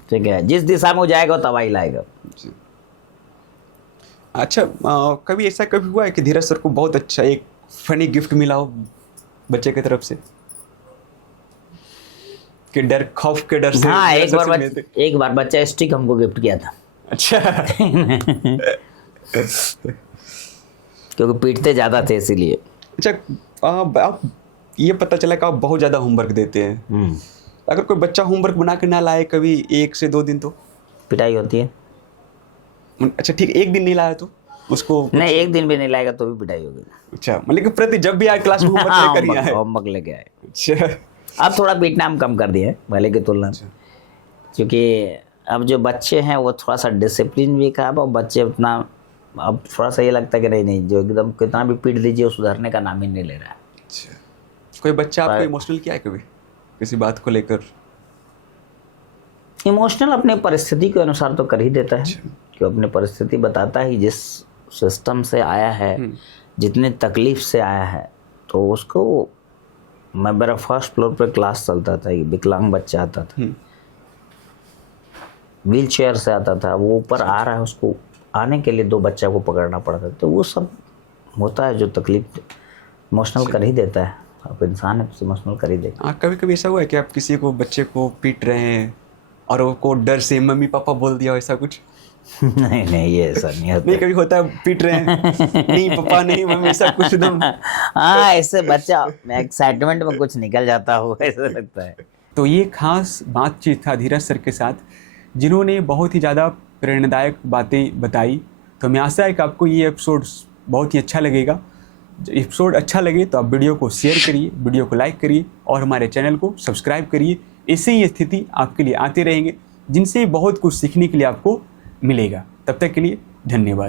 ठीक है, जिस दिशा में वो जाएगा तबाही लाएगा। अच्छा, कभी ऐसा कभी हुआ है कि धीरज सर को बहुत अच्छा एक फनी गिफ्ट मिला हो बच्चे की तरफ से, कि डर खौफ के डर से? हाँ, एक बार बच्चा स्टिक हमको गिफ्ट किया था। अच्छा। क्योंकि पीटते ज़्यादा थे इसीलिए। अच्छा, आप ये पता चला कि आप बहुत ज़्यादा होमवर्क देते हैं। अगर कोई बच्चा होमवर्क बना के ना लाए कभी 1 से 2 दिन, तो पिटाई होती है। अच्छा ठीक, एक दिन नहीं लाया तो उसको नहीं, एक दिन भी नहीं लाएगा तो भी पिटाई होगी। अच्छा, मतलब कि प्रति जब भी आए क्लास में होमवर्क लेकर ही आए। होमवर्क लेके आए। अच्छा, अब थोड़ा पीटना हम कम कर दिए हैं पहले की तुलना में, क्योंकि अब जो बच्चे हैं वो थोड़ा सा डिसिप्लिन भी खराब, और बच्चे उतना अब थोड़ा सा ये लगता है कि नहीं नहीं, जो एकदम कितना भी पीट दीजिए वो सुधरने का नाम ही नहीं ले रहा है। अच्छा, कोई बच्चा आपको इमोशनल किया है कभी किसी बात को लेकर? इमोशनल अपने परिस्थिति के अनुसार तो कर ही देता है, कि अपनी परिस्थिति बताता है, जिस सिस्टम से आया है, जितने तकलीफ से आया है, तो उसको मैं मेरा फर्स्ट फ्लोर पे क्लास चलता था, एक विकलांग बच्चा आता था, व्हील चेयर से आता था, वो ऊपर आ रहा है, उसको आने के लिए 2 बच्चा को पकड़ना पड़ता था, तो वो सब होता है जो तकलीफ इमोशनल कर ही देता है। आप इंसान है तो इमोशनल कर ही देगा। हाँ, कभी कभी ऐसा हुआ है कि आप किसी को बच्चे को पीट रहे हैं और वो डर से मम्मी पापा बोल दिया, ऐसा कुछ? नहीं नहीं, ये ऐसा नहीं होता। नहीं, कभी होता है पीट रहे हैं नहीं पापा नहीं मम्मी, ऐसा कुछ एकदम? हाँ, ऐसे बच्चा एक्साइटमेंट में कुछ निकल जाता हो, ऐसा लगता है। तो ये खास बातचीत था धीरज सर के साथ, जिन्होंने बहुत ही ज़्यादा प्रेरणादायक बातें बताई। तो मैं आशा है कि आपको ये एपिसोड बहुत ही अच्छा लगेगा। एपिसोड अच्छा लगे तो आप वीडियो को शेयर करिए, वीडियो को लाइक करिए और हमारे चैनल को सब्सक्राइब करिए। ऐसे ही स्थिति आपके लिए आते रहेंगे जिनसे बहुत कुछ सीखने के लिए आपको मिलेगा। तब तक के लिए धन्यवाद।